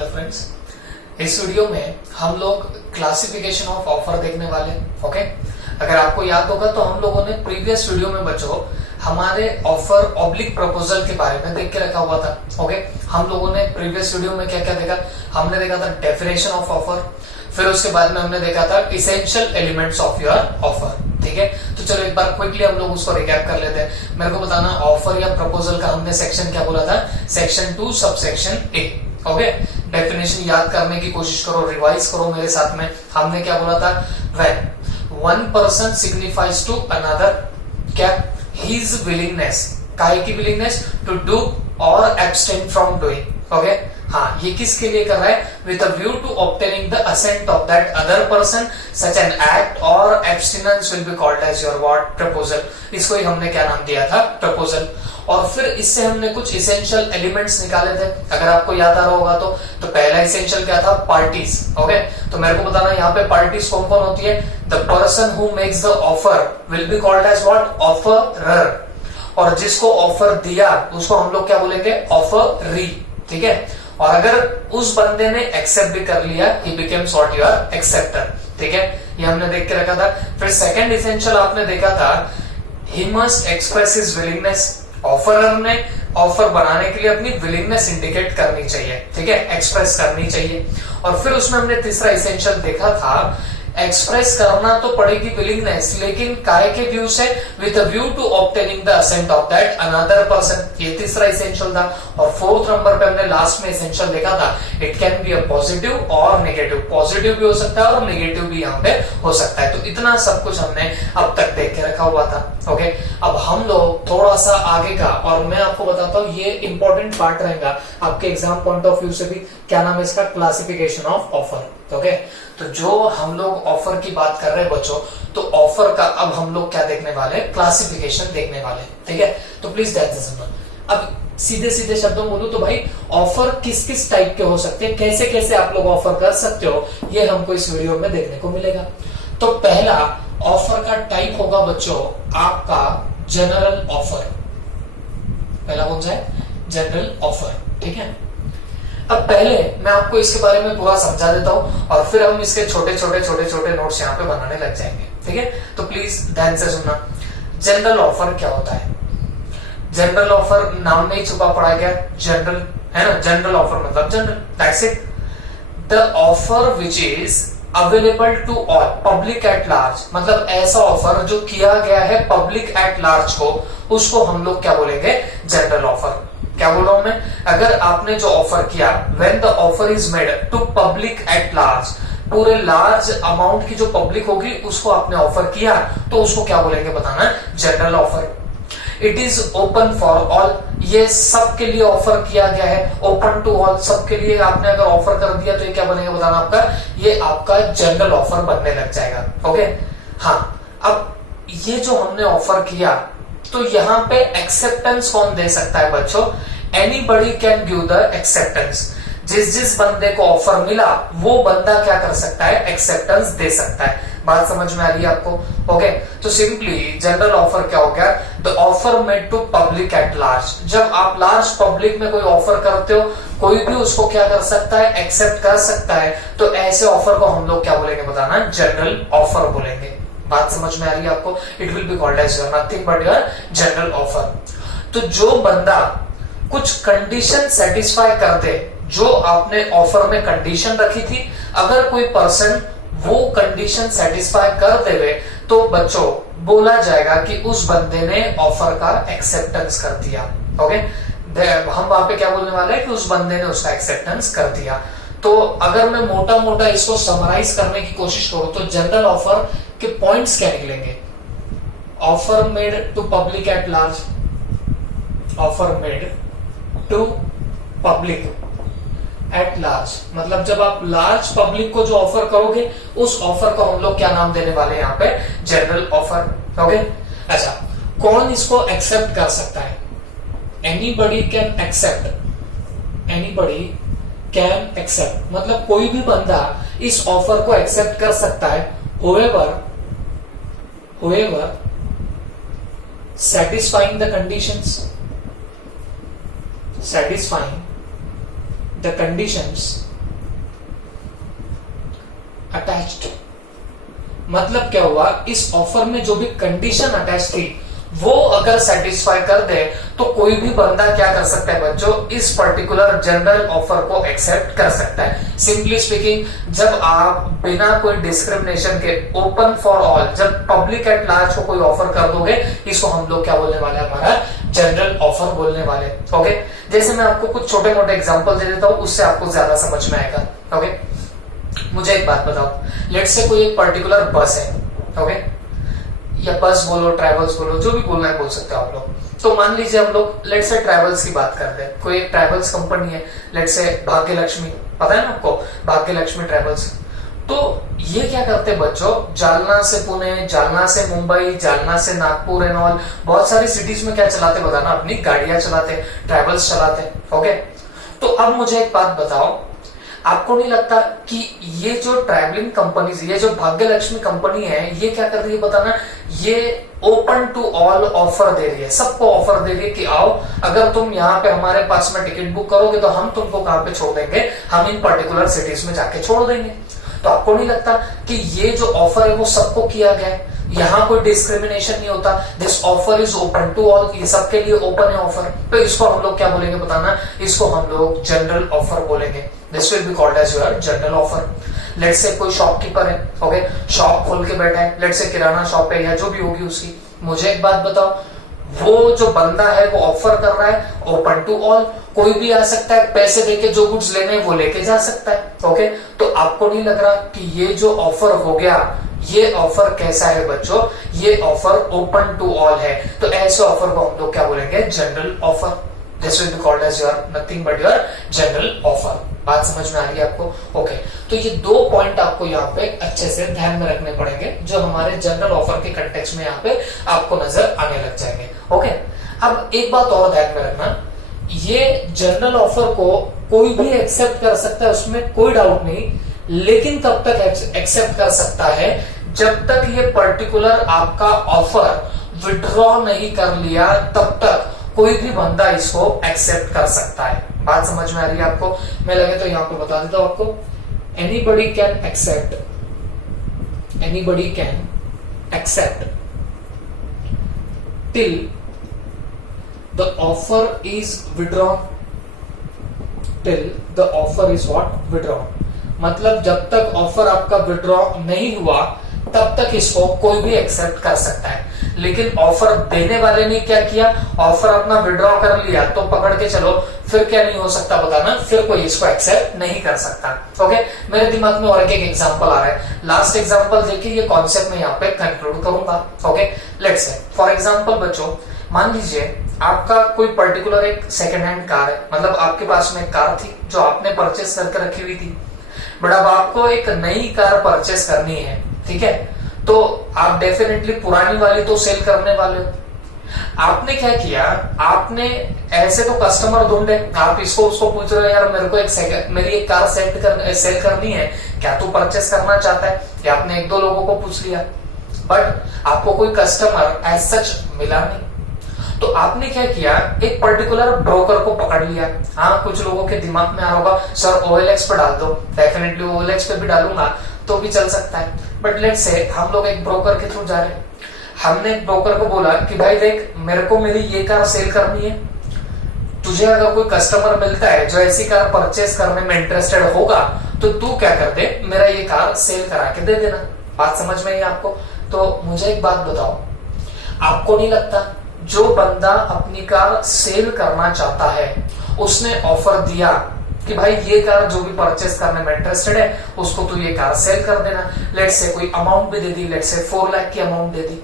Hello friends, इस video में हम लोग क्लासिफिकेशन ऑफ ऑफर देखने वाले। ओके, अगर आपको याद होगा तो हम लोगों ने प्रीवियस वीडियो में बच्चों हमारे ऑफर ऑब्लिक प्रपोजल के बारे में देख के रखा हुआ था। ओके, हम लोगों ने प्रीवियस वीडियो में क्या क्या देखा? हमने देखा था डेफिनेशन ऑफ ऑफर, फिर उसके बाद में हमने देखा था essential elements of your offer. ठीक है, तो चलो एक बार क्विकली हम लोग उसको रिकैप कर लेते हैं। मेरे को बताना ऑफर या प्रपोजल का हमने सेक्शन क्या बोला था? सेक्शन 2 सबसेक्शन ए। ओके, डेफिनेशन याद करने की कोशिश करो, रिवाइज करो मेरे साथ में। हमने क्या बोला था? When one person signifies to another क्या हिज विलिंगनेस, काहे की विलिंगनेस? टू डू और एब्सटेन फ्रॉम डूइंग। ओके, हाँ, ये किसके लिए कर रहा है? With a view to obtaining the assent of that other person such an act और abstinence will be called as your what? Proposal. इसको ही हमने क्या नाम दिया था? प्रपोजल। और फिर इससे हमने कुछ इसेंशियल एलिमेंट्स निकाले थे, अगर आपको याद आ रहा होगा तो पहला इसेंशियल क्या था? पार्टीज। ओके, तो मेरे को बताना यहाँ पे पार्टीज कौन कौन होती है? The person who makes the offer will be called as what? Offeror. और जिसको ऑफर दिया उसको हम लोग क्या बोलेंगे? ऑफरी। ठीक है, और अगर उस बंदे ने एक्सेप्ट भी कर लिया, he becomes what your acceptor। ठीक है, ये हमने देख के रखा था। फिर सेकंड इसेंशियल आपने देखा था, he must express his willingness। Offeror ने ऑफर बनाने के लिए अपनी विलिंगनेस इंडिकेट करनी चाहिए। ठीक है, एक्सप्रेस करनी चाहिए। और फिर उसमें हमने तीसरा इसेंशियल देखा था, एक्सप्रेस करना तो पड़ेगी विलिंगनेस, लेकिन काय के व्यू से? With a view to obtaining the assent of that another person. ये तीसरा इसेंशियल था। और फोर्थ नंबर पे हमने लास्ट में इसेंशियल देखा था, it can be a positive और नेगेटिव। पॉजिटिव भी हो सकता है और नेगेटिव भी यहाँ पे हो सकता है। तो इतना सब कुछ हमने अब तक देख के रखा हुआ था। ओके, अब हम लोग थोड़ा सा आगे का, और मैं आपको बताता हूँ ये इंपॉर्टेंट पार्ट रहेगा आपके एग्जाम पॉइंट ऑफ व्यू से भी। क्या नाम है इसका? Classification of offer. ओके, तो जो हम लोग ऑफर की बात कर रहे हैं बच्चों, तो ऑफर का अब हम लोग क्या देखने वाले? क्लासिफिकेशन देखने वाले। ठीक है, तो प्लीज ध्यान से सुनो। अब सीधे सीधे शब्दों में बोलूं तो भाई ऑफर किस किस टाइप के हो सकते हैं, कैसे कैसे आप लोग ऑफर कर सकते हो, ये हमको इस वीडियो में देखने को मिलेगा। तो पहला ऑफर का टाइप होगा बच्चों आपका जनरल ऑफर। पहला कौन सा है? General offer. ठीक है, अब पहले मैं आपको इसके बारे में पूरा समझा देता हूं और फिर हम इसके छोटे छोटे नोट्स यहाँ पे बनाने लग जाएंगे। ठीक है, तो प्लीज ध्यान से सुनना। जनरल ऑफर क्या होता है? जनरल ऑफर नाम में ही छुपा पड़ा गया, जनरल है ना। जनरल ऑफर मतलब general, that's it. The offer which is available to all public at large, मतलब ऐसा ऑफर जो किया गया है पब्लिक एट लार्ज को, उसको हम लोग क्या बोलेंगे? General offer. क्या बोल रहा हूं मैं? अगर आपने जो ऑफर किया, when the offer is made to public at large, पूरे लार्ज अमाउंट की जो पब्लिक होगी उसको आपने ऑफर किया, तो उसको क्या बोलेंगे बताना? General offer. It is open for all, ये सबके लिए ऑफर किया गया है। ओपन टू ऑल, सबके लिए आपने अगर ऑफर कर दिया तो ये क्या बनेगा बताना? आपका ये आपका जनरल ऑफर बनने लग जाएगा। ओके, हाँ, अब ये जो हमने ऑफर किया, तो यहाँ पे एक्सेप्टेंस कौन दे सकता है बच्चों? Anybody can give the acceptance. जिस बंदे को ऑफर मिला वो बंदा क्या कर सकता है? एक्सेप्टेंस दे सकता है। बात समझ में आ रही है आपको? ओके, तो सिंपली जनरल ऑफर क्या हो गया? The offer made to public at large. जब आप लार्ज पब्लिक में कोई ऑफर करते हो, कोई भी उसको क्या कर सकता है? एक्सेप्ट कर सकता है। तो ऐसे ऑफर को हम लोग क्या बोलेंगे बताना? जनरल ऑफर बोलेंगे। बात समझ में आ रही है आपको? It will be called as your nothing but your general offer. तो जो बंदा कुछ कंडीशन सेटिस्फाई कर दे, जो आपने ऑफर में कंडीशन रखी थी, अगर कोई पर्सन वो कंडीशन सेटिस्फाई कर देवे, तो बच्चों बोला जाएगा कि उस बंदे ने ऑफर का एक्सेप्टेंस कर दिया। ओके, हम वहां पे क्या बोलने वाले हैं कि उस बंदे ने उसका एक्सेप्टेंस कर दिया। तो अगर मैं मोटा मोटा इसको समराइज करने की कोशिश करूं तो जनरल ऑफर के पॉइंट्स क्या निकलेंगे? Offer made to public at large, offer made to public at large, मतलब जब आप लार्ज पब्लिक को जो ऑफर करोगे उस ऑफर को हम लोग क्या नाम देने वाले हैं यहाँ पे? General offer. ओके, अच्छा, कौन इसको एक्सेप्ट कर सकता है? Anybody can accept. Anybody can accept मतलब कोई भी बंदा इस ऑफर को एक्सेप्ट कर सकता है। whoever satisfying the conditions attached. मतलब क्या हुआ, इस ऑफर में जो भी कंडीशन अटैच थी वो अगर सेटिस्फाई कर दे तो कोई भी बंदा क्या कर सकता है बच्चों, इस पर्टिकुलर जनरल ऑफर को एक्सेप्ट कर सकता है। सिंपली स्पीकिंग, जब आप बिना कोई डिस्क्रिमिनेशन के ओपन फॉर ऑल, जब पब्लिक एट लार्ज को कोई ऑफर कर दोगे, इसको हम लोग क्या बोलने वाले, हमारा जनरल ऑफर बोलने वाले। ओके, जैसे मैं आपको कुछ छोटे मोटे एग्जांपल दे देता हूं, उससे आपको ज्यादा समझ में आएगा। ओके, मुझे एक बात बताओ, लेट्स से कोई एक पर्टिकुलर बस है, ओके, या बस बोलो, ट्रैवल्स बोलो, जो भी बोलना है बोल सकते हो आप लोग। तो मान लीजिए हम लोग लेट्स से ट्रैवल्स की बात करते हैं, कोई एक ट्रैवल्स कंपनी है, लेट्स से भाग्य लक्ष्मी, पता है ना आपको, भाग्य लक्ष्मी ट्रैवल्स। तो ये क्या करते हैं बच्चों, जालना से पुणे, जालना से मुंबई, जालना से नागपुर एंड ऑल, बहुत सारी सिटीज में क्या चलाते बताना, अपनी गाड़ियां चलाते, ट्रैवल्स चलाते। ओके, तो अब मुझे एक बात बताओ, आपको नहीं लगता कि ये जो ट्रैवलिंग कंपनीज, ये जो भाग्य लक्ष्मी कंपनी है, ये क्या कर रही है बताना, ये ओपन टू ऑल ऑफर दे रही है, सबको ऑफर दे रही है कि आओ, अगर तुम यहाँ पे हमारे पास में टिकट बुक करोगे तो हम तुमको कहाँ पे छोड़ देंगे, हम इन पर्टिकुलर सिटीज में जाके छोड़ देंगे। तो आपको नहीं लगता कि ये जो ऑफर है वो सबको किया गया है, यहाँ कोई डिस्क्रिमिनेशन नहीं होता, this offer is open to all, ये सबके लिए ओपन है ऑफर। तो इसको हम लोग क्या बोलेंगे बताना, इसको हम लोग जनरल ऑफर बोलेंगे। This will be called as your general offer. Let's say कोई शॉपकीपर है, ओके, शॉप खोल के बैठा है, लेट्स से किराना शॉप है या जो भी होगी उसकी। मुझे एक बात बताओ, वो जो बंदा है वो ऑफर कर रहा है ओपन टू ऑल, कोई भी आ सकता है, पैसे देके जो गुड्स लेने वो लेके जा सकता है। ओके, तो आपको नहीं लग रहा कि ये जो ऑफर हो गया, ये ऑफर कैसा है बच्चों, ये ऑफर ओपन टू ऑल है। तो ऐसे ऑफर को हम लोग क्या बोलेंगे, general offer. This will be called as your nothing but your general offer. बात समझ में आ रही है आपको? ओके, तो ये दो पॉइंट आपको यहाँ पे अच्छे से ध्यान में रखने पड़ेंगे, जो हमारे जनरल ऑफर के कंटेक्स्ट में यहाँ पे आपको नजर आने लग जाएंगे। ओके, अब एक बात और ध्यान में रखना, ये जनरल ऑफर को कोई भी एक्सेप्ट कर सकता है, उसमें कोई डाउट नहीं, लेकिन तब तक एक्सेप्ट कर सकता है जब तक ये पर्टिकुलर आपका ऑफर विड्रॉ नहीं कर लिया, तब तक कोई भी बंदा इसको एक्सेप्ट कर सकता है। बात समझ में आ रही है आपको? मैं लगे तो यहां पे बता देता हूं आपको, anybody can accept, anybody can accept till the offer is withdrawn, till the offer is what, withdrawn. मतलब जब तक ऑफर आपका विड्रॉ नहीं हुआ तब तक इसको कोई भी एक्सेप्ट कर सकता है। लेकिन ऑफर देने वाले ने क्या किया, ऑफर अपना विड्रॉ कर लिया तो पकड़ के चलो, फिर क्या नहीं हो सकता बताना, फिर कोई इसको एक्सेप्ट नहीं कर सकता। ओके, मेरे दिमाग में और एक एग्जांपल आ रहा है, लास्ट एग्जांपल देखिए, ये कॉन्सेप्ट मैं यहाँ पे कंक्लूड करूंगा। Okay, let's say for example बच्चों, मान लीजिए आपका कोई पर्टिकुलर एक सेकेंड हैंड कार है, मतलब आपके पास में एक कार थी जो आपने परचेस करके रखी हुई थी, बट अब आपको एक नई कार परचेस करनी है, ठीक है, तो आप डेफिनेटली पुरानी वाली तो सेल करने वाले हो। आपने क्या किया, आपने ऐसे तो कस्टमर ढूंढे, आप इसको उसको पूछ रहे हो, यार मेरे को मेरी एक कार सेल करनी है, क्या तू परचेस करना चाहता है, या आपने एक दो लोगों को पूछ लिया, बट आपको कोई कस्टमर एज सच मिला नहीं। तो आपने क्या किया, एक पर्टिकुलर ब्रोकर को पकड़ लिया। हाँ, कुछ लोगों के दिमाग में आ रहा होगा, सर OLX पे डाल दो, डेफिनेटली OLX पे भी डालूंगा तो भी चल सकता है, बट लेट्स से हम लोग एक ब्रोकर के थ्रू जा रहे हैं। हमने एक ब्रोकर को बोला कि भाई देख, मेरे को मेरी ये कार सेल करनी है, तुझे अगर कोई कस्टमर मिलता है जो ऐसी कार परचेस करने में इंटरेस्टेड होगा तो तू क्या कर दे, मेरा ये कार सेल करा के दे देना। बात समझ में आई आपको? तो मुझे एक बात बताओ, आपको नहीं लगता जो बंदा अपनी कार सेल करना चाहता है, उसने ऑफर दिया कि भाई ये कार जो भी परचेस करने में इंटरेस्टेड है उसको तू ये कार सेल कर देना, लेट्स से कोई अमाउंट भी दे दी, लेट्स से 4 लाख की अमाउंट दे दी।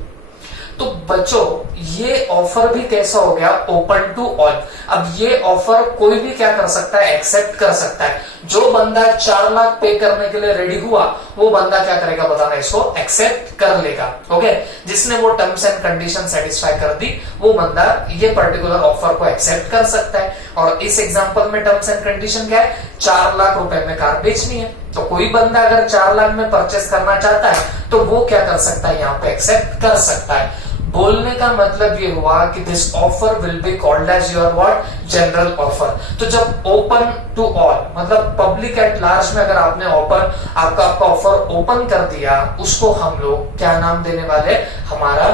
तो बच्चों, ये ऑफर भी कैसा हो गया, ओपन टू ऑल। अब ये ऑफर कोई भी क्या कर सकता है, एक्सेप्ट कर सकता है। जो बंदा 4 लाख पे करने के लिए रेडी हुआ, वो बंदा क्या करेगा बताना, इसको एक्सेप्ट कर लेगा। ओके, जिसने वो टर्म्स एंड कंडीशन सेटिस्फाई कर दी, वो बंदा ये पर्टिकुलर ऑफर को एक्सेप्ट कर सकता है। और इस एग्जांपल में टर्म्स एंड कंडीशन क्या है, 4 लाख रुपए में कार बेचनी है, तो कोई बंदा अगर 4 लाख में परचेस करना चाहता है तो वो क्या कर सकता है, यहाँ पे एक्सेप्ट कर सकता है। बोलने का मतलब ये हुआ कि this offer will be called as your what, general offer. तो जब ओपन टू ऑल मतलब पब्लिक एट लार्ज में अगर आपने आपका ऑफर ओपन कर दिया, उसको हम लोग क्या नाम देने वाले, हमारा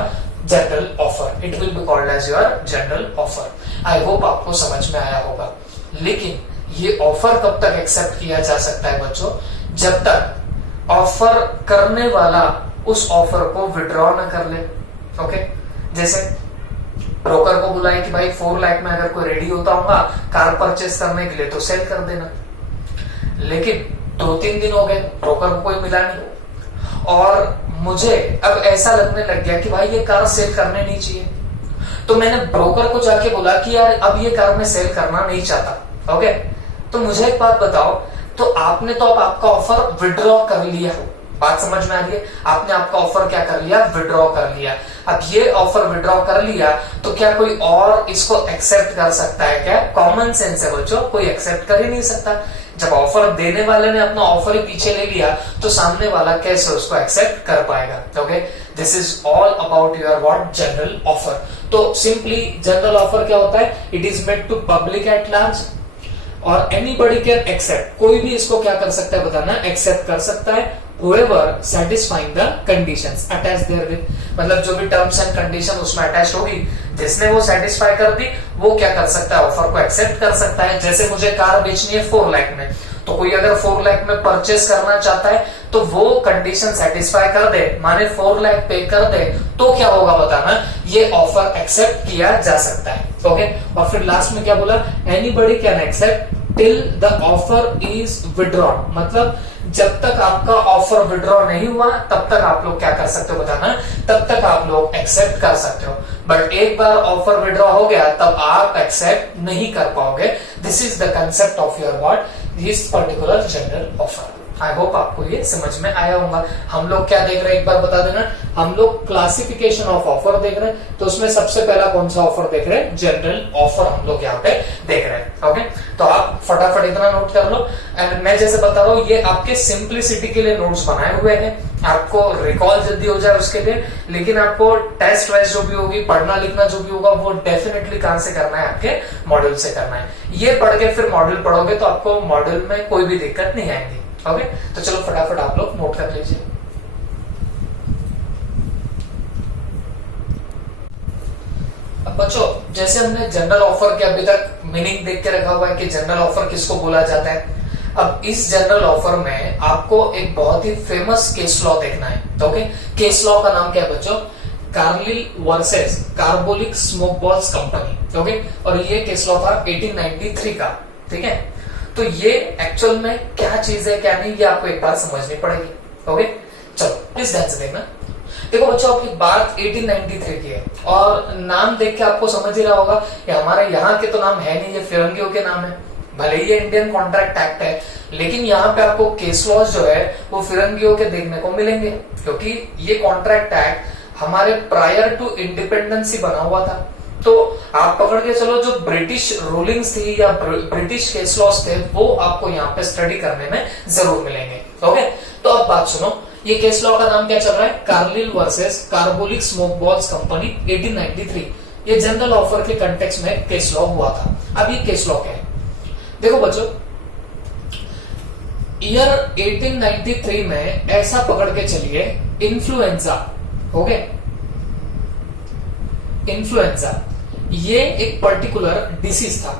general offer. It will be called as your general offer. I hope आपको समझ में आया होगा। लेकिन ये ऑफर कब तक एक्सेप्ट किया जा सकता है बच्चों, जब तक ऑफर करने वाला उस ऑफर को विड्रॉ न कर ले। ओके, जैसे ब्रोकर को बुलाए कि भाई 4 लाख में अगर कोई रेडी होता होगा कार परचेस करने के लिए तो सेल कर देना। लेकिन 2-3 दिन हो गए, ब्रोकर को कोई मिला नहीं और मुझे अब ऐसा लगने लग गया कि भाई ये कार सेल करने नहीं चाहिए। तो मैंने ब्रोकर को जाके बोला कि यार अब ये कार मैं सेल करना नहीं चाहता। ओके, तो मुझे एक बात बताओ, तो आपने तो अब आपका ऑफर विड्रॉ कर लिया, बात समझ में आ रही है? आपने आपका ऑफर क्या कर लिया, विड्रॉ कर लिया। अब ये ऑफर विड्रॉ कर लिया तो क्या कोई और इसको एक्सेप्ट कर सकता है क्या? कॉमन सेंस है बच्चों, कोई एक्सेप्ट कर ही नहीं सकता। जब ऑफर देने वाले ने अपना ऑफर ही पीछे ले लिया तो सामने वाला कैसे उसको एक्सेप्ट कर पाएगा? Okay, this is all about your what, general offer. तो सिंपली जनरल ऑफर क्या होता है, it is made to public at large और एनीबॉडी कैन एक्सेप्ट, कोई भी इसको क्या कर सकता है बताना, एक्सेप्ट कर सकता है। whoever satisfying the conditions attached therewith, मतलब जो भी टर्म्स एंड कंडीशन उसमें अटैच होगी, जिसने वो सेटिस्फाई कर दी वो क्या कर सकता है, ऑफर को एक्सेप्ट कर सकता है। जैसे मुझे कार बेचनी है 4 लाख में, तो कोई अगर 4 लाख में परचेस करना चाहता है तो वो कंडीशन सेटिस्फाई कर दे, माने 4 लाख पे कर दे, तो क्या होगा बताना, ये ऑफर एक्सेप्ट किया जा सकता है। ओके, और फिर लास्ट में क्या बोला, anybody can accept till the offer is withdrawn, मतलब जब तक आपका ऑफर विड्रॉ नहीं हुआ तब तक आप लोग क्या कर सकते हो बताना, तब तक आप लोग एक्सेप्ट कर सकते हो। बट एक बार ऑफर विड्रॉ हो गया तब आप एक्सेप्ट नहीं कर पाओगे। This is the concept of your what, this particular general offer. I hope आपको ये समझ में आया होगा। हम लोग क्या देख रहे हैं एक बार बता देना, हम लोग क्लासिफिकेशन ऑफ ऑफर देख रहे हैं। तो उसमें सबसे पहला कौन सा ऑफर देख रहे हैं, जनरल ऑफर हम लोग यहाँ पे देख रहे हैं। ओके, तो आप फटाफट इतना नोट कर लो। एंड मैं जैसे बता रहा हूँ ये आपके सिंप्लिसिटी के लिए नोट्स बनाए हुए हैं, आपको रिकॉल जल्दी हो जाए उसके लिए। लेकिन आपको टेस्ट वाइज जो भी होगी, पढ़ना लिखना जो भी होगा, वो डेफिनेटली कहां से करना है, आपके मॉड्यूल से करना है। ये पढ़ के फिर मॉड्यूल पढ़ोगे तो आपको मॉड्यूल में कोई भी दिक्कत नहीं आएगी। ओके, तो चलो फटाफट आप लोग नोट कर लीजिए। अब बच्चों, जैसे हमने जनरल ऑफर के अभी तक मीनिंग देख के रखा हुआ है कि जनरल ऑफर किसको बोला जाता है। अब इस जनरल ऑफर में आपको एक बहुत ही फेमस केस लॉ देखना है। ओके, केस लॉ का नाम क्या है बच्चों, Carlill versus carbolic smoke balls company. Okay, और ये केस लॉ था 1893 का। ठीक है, तो ये एक्चुअल में क्या चीज है क्या नहीं, ये आपको एक बार समझनी पड़ेगी। ओके, चलो प्लीज ध्यान से देखना। देखो बच्चों, आपकी बात 1893 की है और नाम देख के आपको समझ ही रहा होगा कि हमारे यहाँ के तो नाम है नहीं, ये फिरंगियों के नाम है। भले ही ये इंडियन कॉन्ट्रैक्ट एक्ट है, लेकिन यहाँ पे आपको केस लॉज जो है वो फिरंगियों के देखने को मिलेंगे, क्योंकि ये कॉन्ट्रैक्ट एक्ट हमारे प्रायर टू इंडिपेंडेंस ही बना हुआ था। तो आप पकड़ के चलो, जो ब्रिटिश रूलिंग्स थी या ब्रिटिश केस लॉज थे वो आपको यहाँ पे स्टडी करने में जरूर मिलेंगे। ओके, तो अब बात सुनो, ये केस लॉ का नाम क्या चल रहा है, Carlill versus carbolic smoke balls company 1893। ये जनरल ऑफर के कंटेक्स्ट में केस लॉ हुआ था। अब ये केस लॉ क्या है, देखो बच्चों, ईयर 1893 में ऐसा पकड़ के चलिए, इन्फ्लुएंजा, ओके, इन्फ्लुएंजा ये एक पर्टिकुलर डिसीज था।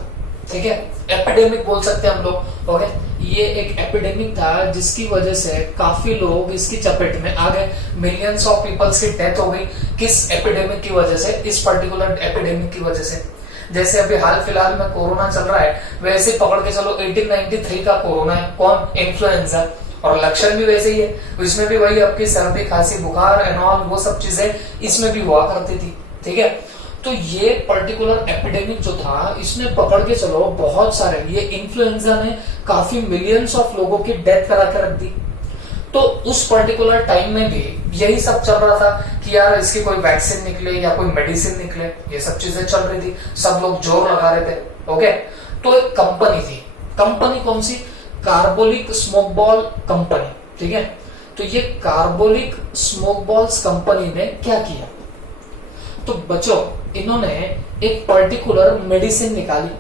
ठीक है, एपिडेमिक बोल सकते हैं हम लोग। ओके, ये एक एपिडेमिक था जिसकी वजह से काफी लोग इसकी चपेट में आ गए, मिलियंस ऑफ पीपल्स की डेथ हो गई। किस एपिडेमिक की वजह से, इस पर्टिकुलर एपिडेमिक की वजह से। जैसे अभी हाल फिलहाल में कोरोना चल रहा है, वैसे पकड़ के चलो 1893 का कोरोना है, कौन, इन्फ्लुएंजा, और लक्षण भी वैसे ही है। इसमें भी वही आपकी सर्दी खांसी बुखार एंड ऑल वो सब चीजें इसमें भी हुआ करती थी। ठीक है, तो ये पर्टिकुलर एपिडेमिक जो था, इसने पकड़ के चलो बहुत सारे, ये इन्फ्लुएंजा ने काफी मिलियंस ऑफ लोगों की डेथ करा के रख दी। तो उस पर्टिकुलर टाइम में भी यही सब चल रहा था कि यार इसकी कोई वैक्सीन निकले या कोई मेडिसिन निकले, ये सब चीजें चल रही थी, सब लोग जोर लगा रहे थे। ओके, तो एक कंपनी थी, कंपनी कौन सी, कार्बोलिक स्मोक बॉल कंपनी। ठीक है, तो ये कार्बोलिक स्मोक बॉल्स कंपनी ने क्या किया, तो बच्चों इन्होंने एक पर्टिकुलर मेडिसिन निकाली,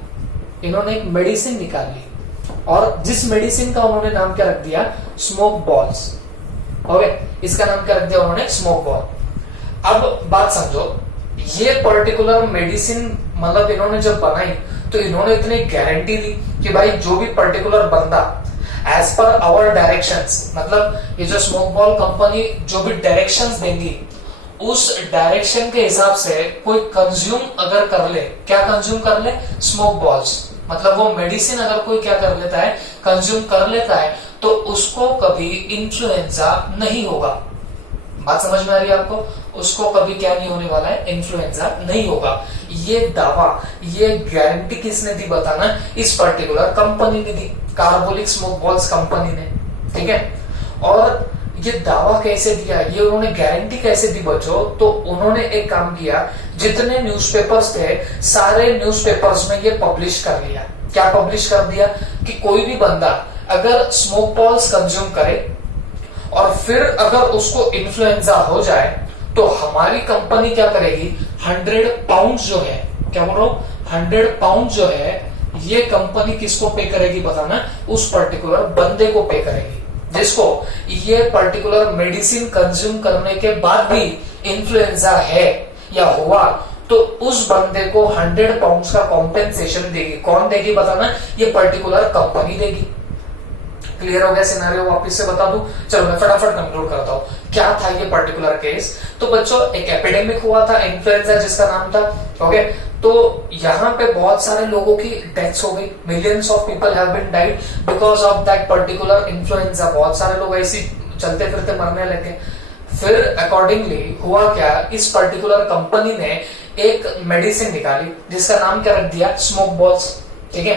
इन्होंने एक मेडिसिन निकाली और जिस मेडिसिन का उन्होंने नाम क्या रख दिया, स्मोक बॉल्स। ओके, इसका नाम क्या रख दिया उन्होंने, स्मोक बॉल। अब बात समझो, ये पर्टिकुलर मेडिसिन मतलब इन्होंने जब बनाई तो इन्होंने इतनी गारंटी दी कि भाई जो भी पर्टिकुलर बंदा एज पर आवर डायरेक्शंस, मतलब ये जो स्मोक बॉल कंपनी जो भी डायरेक्शंस देंगी उस डायरेक्शन के हिसाब से कोई कंज्यूम अगर कर ले, क्या कंज्यूम कर ले, स्मोक बॉल्स, मतलब वो मेडिसिन अगर कोई क्या कर लेता है, कंज्यूम कर लेता है, तो उसको कभी इन्फ्लुएंजा नहीं होगा। बात समझ में आ रही है आपको, उसको कभी क्या नहीं होने वाला है, इन्फ्लुएंजा नहीं होगा। ये दावा, ये गारंटी किसने दी बताना, इस पर्टिकुलर कंपनी ने दी, कार्बोलिक स्मोक बॉल्स कंपनी ने, ठीक है। और ये दावा कैसे दिया, ये उन्होंने गारंटी कैसे दी बच्चों, तो उन्होंने एक काम किया, जितने न्यूज़पेपर्स थे सारे न्यूज़पेपर्स में ये पब्लिश कर लिया। क्या पब्लिश कर दिया कि कोई भी बंदा अगर स्मोक बॉल्स कंज्यूम करे और फिर अगर उसको इन्फ्लुएंजा हो जाए तो हमारी कंपनी क्या करेगी, 100 पाउंड जो है, क्या बोल रहा हूं, 100 पाउंड जो है ये कंपनी किसको पे करेगी बताना, उस पर्टिकुलर बंदे को पे करेगी जिसको ये पर्टिकुलर मेडिसिन कंज्यूम करने के बाद भी इन्फ्लुएंजा है या हुआ, तो उस बंदे को 100 पाउंड का कॉम्पेंसेशन देगी। कौन देगी बताना, ये पर्टिकुलर कंपनी देगी। क्लियर हो गया सिनेरियो, वापस से बता दूं, चलो मैं फटाफट कंक्लूड करता हूं क्या था ये पर्टिकुलर केस। तो बच्चों एक एपिडेमिक हुआ था इन्फ्लुएंजा जिसका नाम था, ओके, तो यहाँ पे बहुत सारे लोगों की डेथ्स हो गई, millions of people have been died because of that particular influenza. बहुत सारे लोग ऐसे चलते फिरते मरने लगे। फिर अकॉर्डिंगली हुआ क्या, इस पर्टिकुलर कंपनी ने एक मेडिसिन निकाली जिसका नाम क्या रख दिया, स्मोक बॉल्स, ठीक है।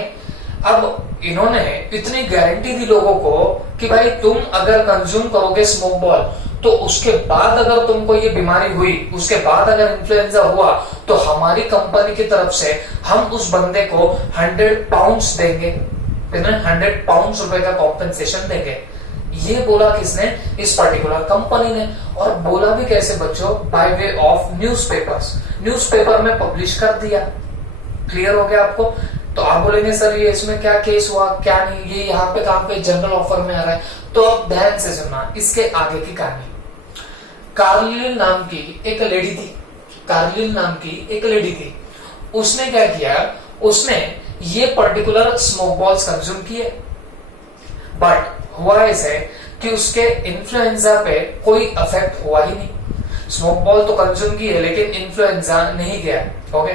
अब इन्होंने इतनी गारंटी दी लोगों को कि भाई तुम अगर कंज्यूम करोगे स्मोक बॉल तो उसके बाद अगर तुमको ये बीमारी हुई, उसके बाद अगर इन्फ्लुएंजा हुआ तो हमारी कंपनी की तरफ से हम उस बंदे को 100 पाउंड्स देंगे, 100 पाउंड रुपए का कॉम्पेंसेशन देंगे। ये बोला किसने, इस पर्टिकुलर कंपनी ने। और बोला भी कैसे बच्चों, by way of newspapers, newspaper में पब्लिश कर दिया। क्लियर हो गया आपको। तो आप बोलेंगे सर ये इसमें क्या केस हुआ, क्या नहीं, ये यहाँ पे कहां पे जनरल ऑफर में आ रहा है। तो आप ध्यान से सुनना इसके आगे की कहानी। कार्लिन नाम की एक लेडी थी, कार्लिन नाम की एक लेडी थी। उसने क्या किया, उसने ये पर्टिकुलर स्मोक बॉल्स कंज्यूम किए, बट हुआ ऐसे कि उसके इन्फ्लुएंजा पे कोई अफेक्ट हुआ ही नहीं। स्मोक बॉल तो कंज्यूम किए लेकिन इन्फ्लुएंजा नहीं गया, ओके।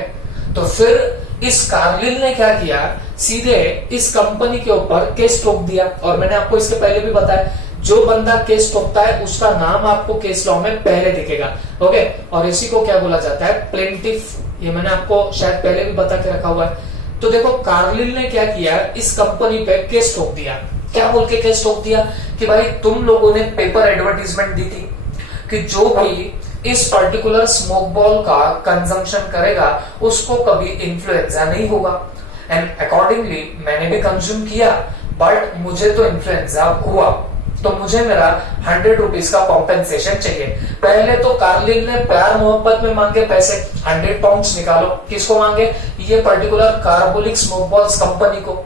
तो फिर इस कार्लिन ने क्या किया, सीधे इस कंपनी के ऊपर केस ठोक दिया। और मैंने आपको इसके पहले भी बताया, जो बंदा केस ठोकता है उसका नाम आपको केस लॉ में पहले दिखेगा, ओके। और इसी को क्या बोला जाता है, प्लेंटिफ। ये मैंने आपको शायद पहले भी बता के रखा हुआ है। तो देखो कार्लिन ने क्या किया, इस कंपनी पे केस ठोक दिया। क्या बोल के केस ठोक दिया कि भाई तुम लोगों ने पेपर एडवर्टीजमेंट दी थी कि जो भी इस पर्टिकुलर स्मोक बॉल का कंजम्पशन करेगा उसको कभी इन्फ्लुएंजा नहीं होगा। एंड अकॉर्डिंगली मैंने भी कंज्यूम किया, बट मुझे तो इन्फ्लुएंजा हुआ, तो मुझे मेरा 100 रुपीज का कॉम्पेंसेशन चाहिए। पहले तो कार्लिन ने प्यार मोहब्बत में मांगे पैसे, 100 पाउंड्स निकालो। किसको मांगे, ये particular carbolic smoke balls company को।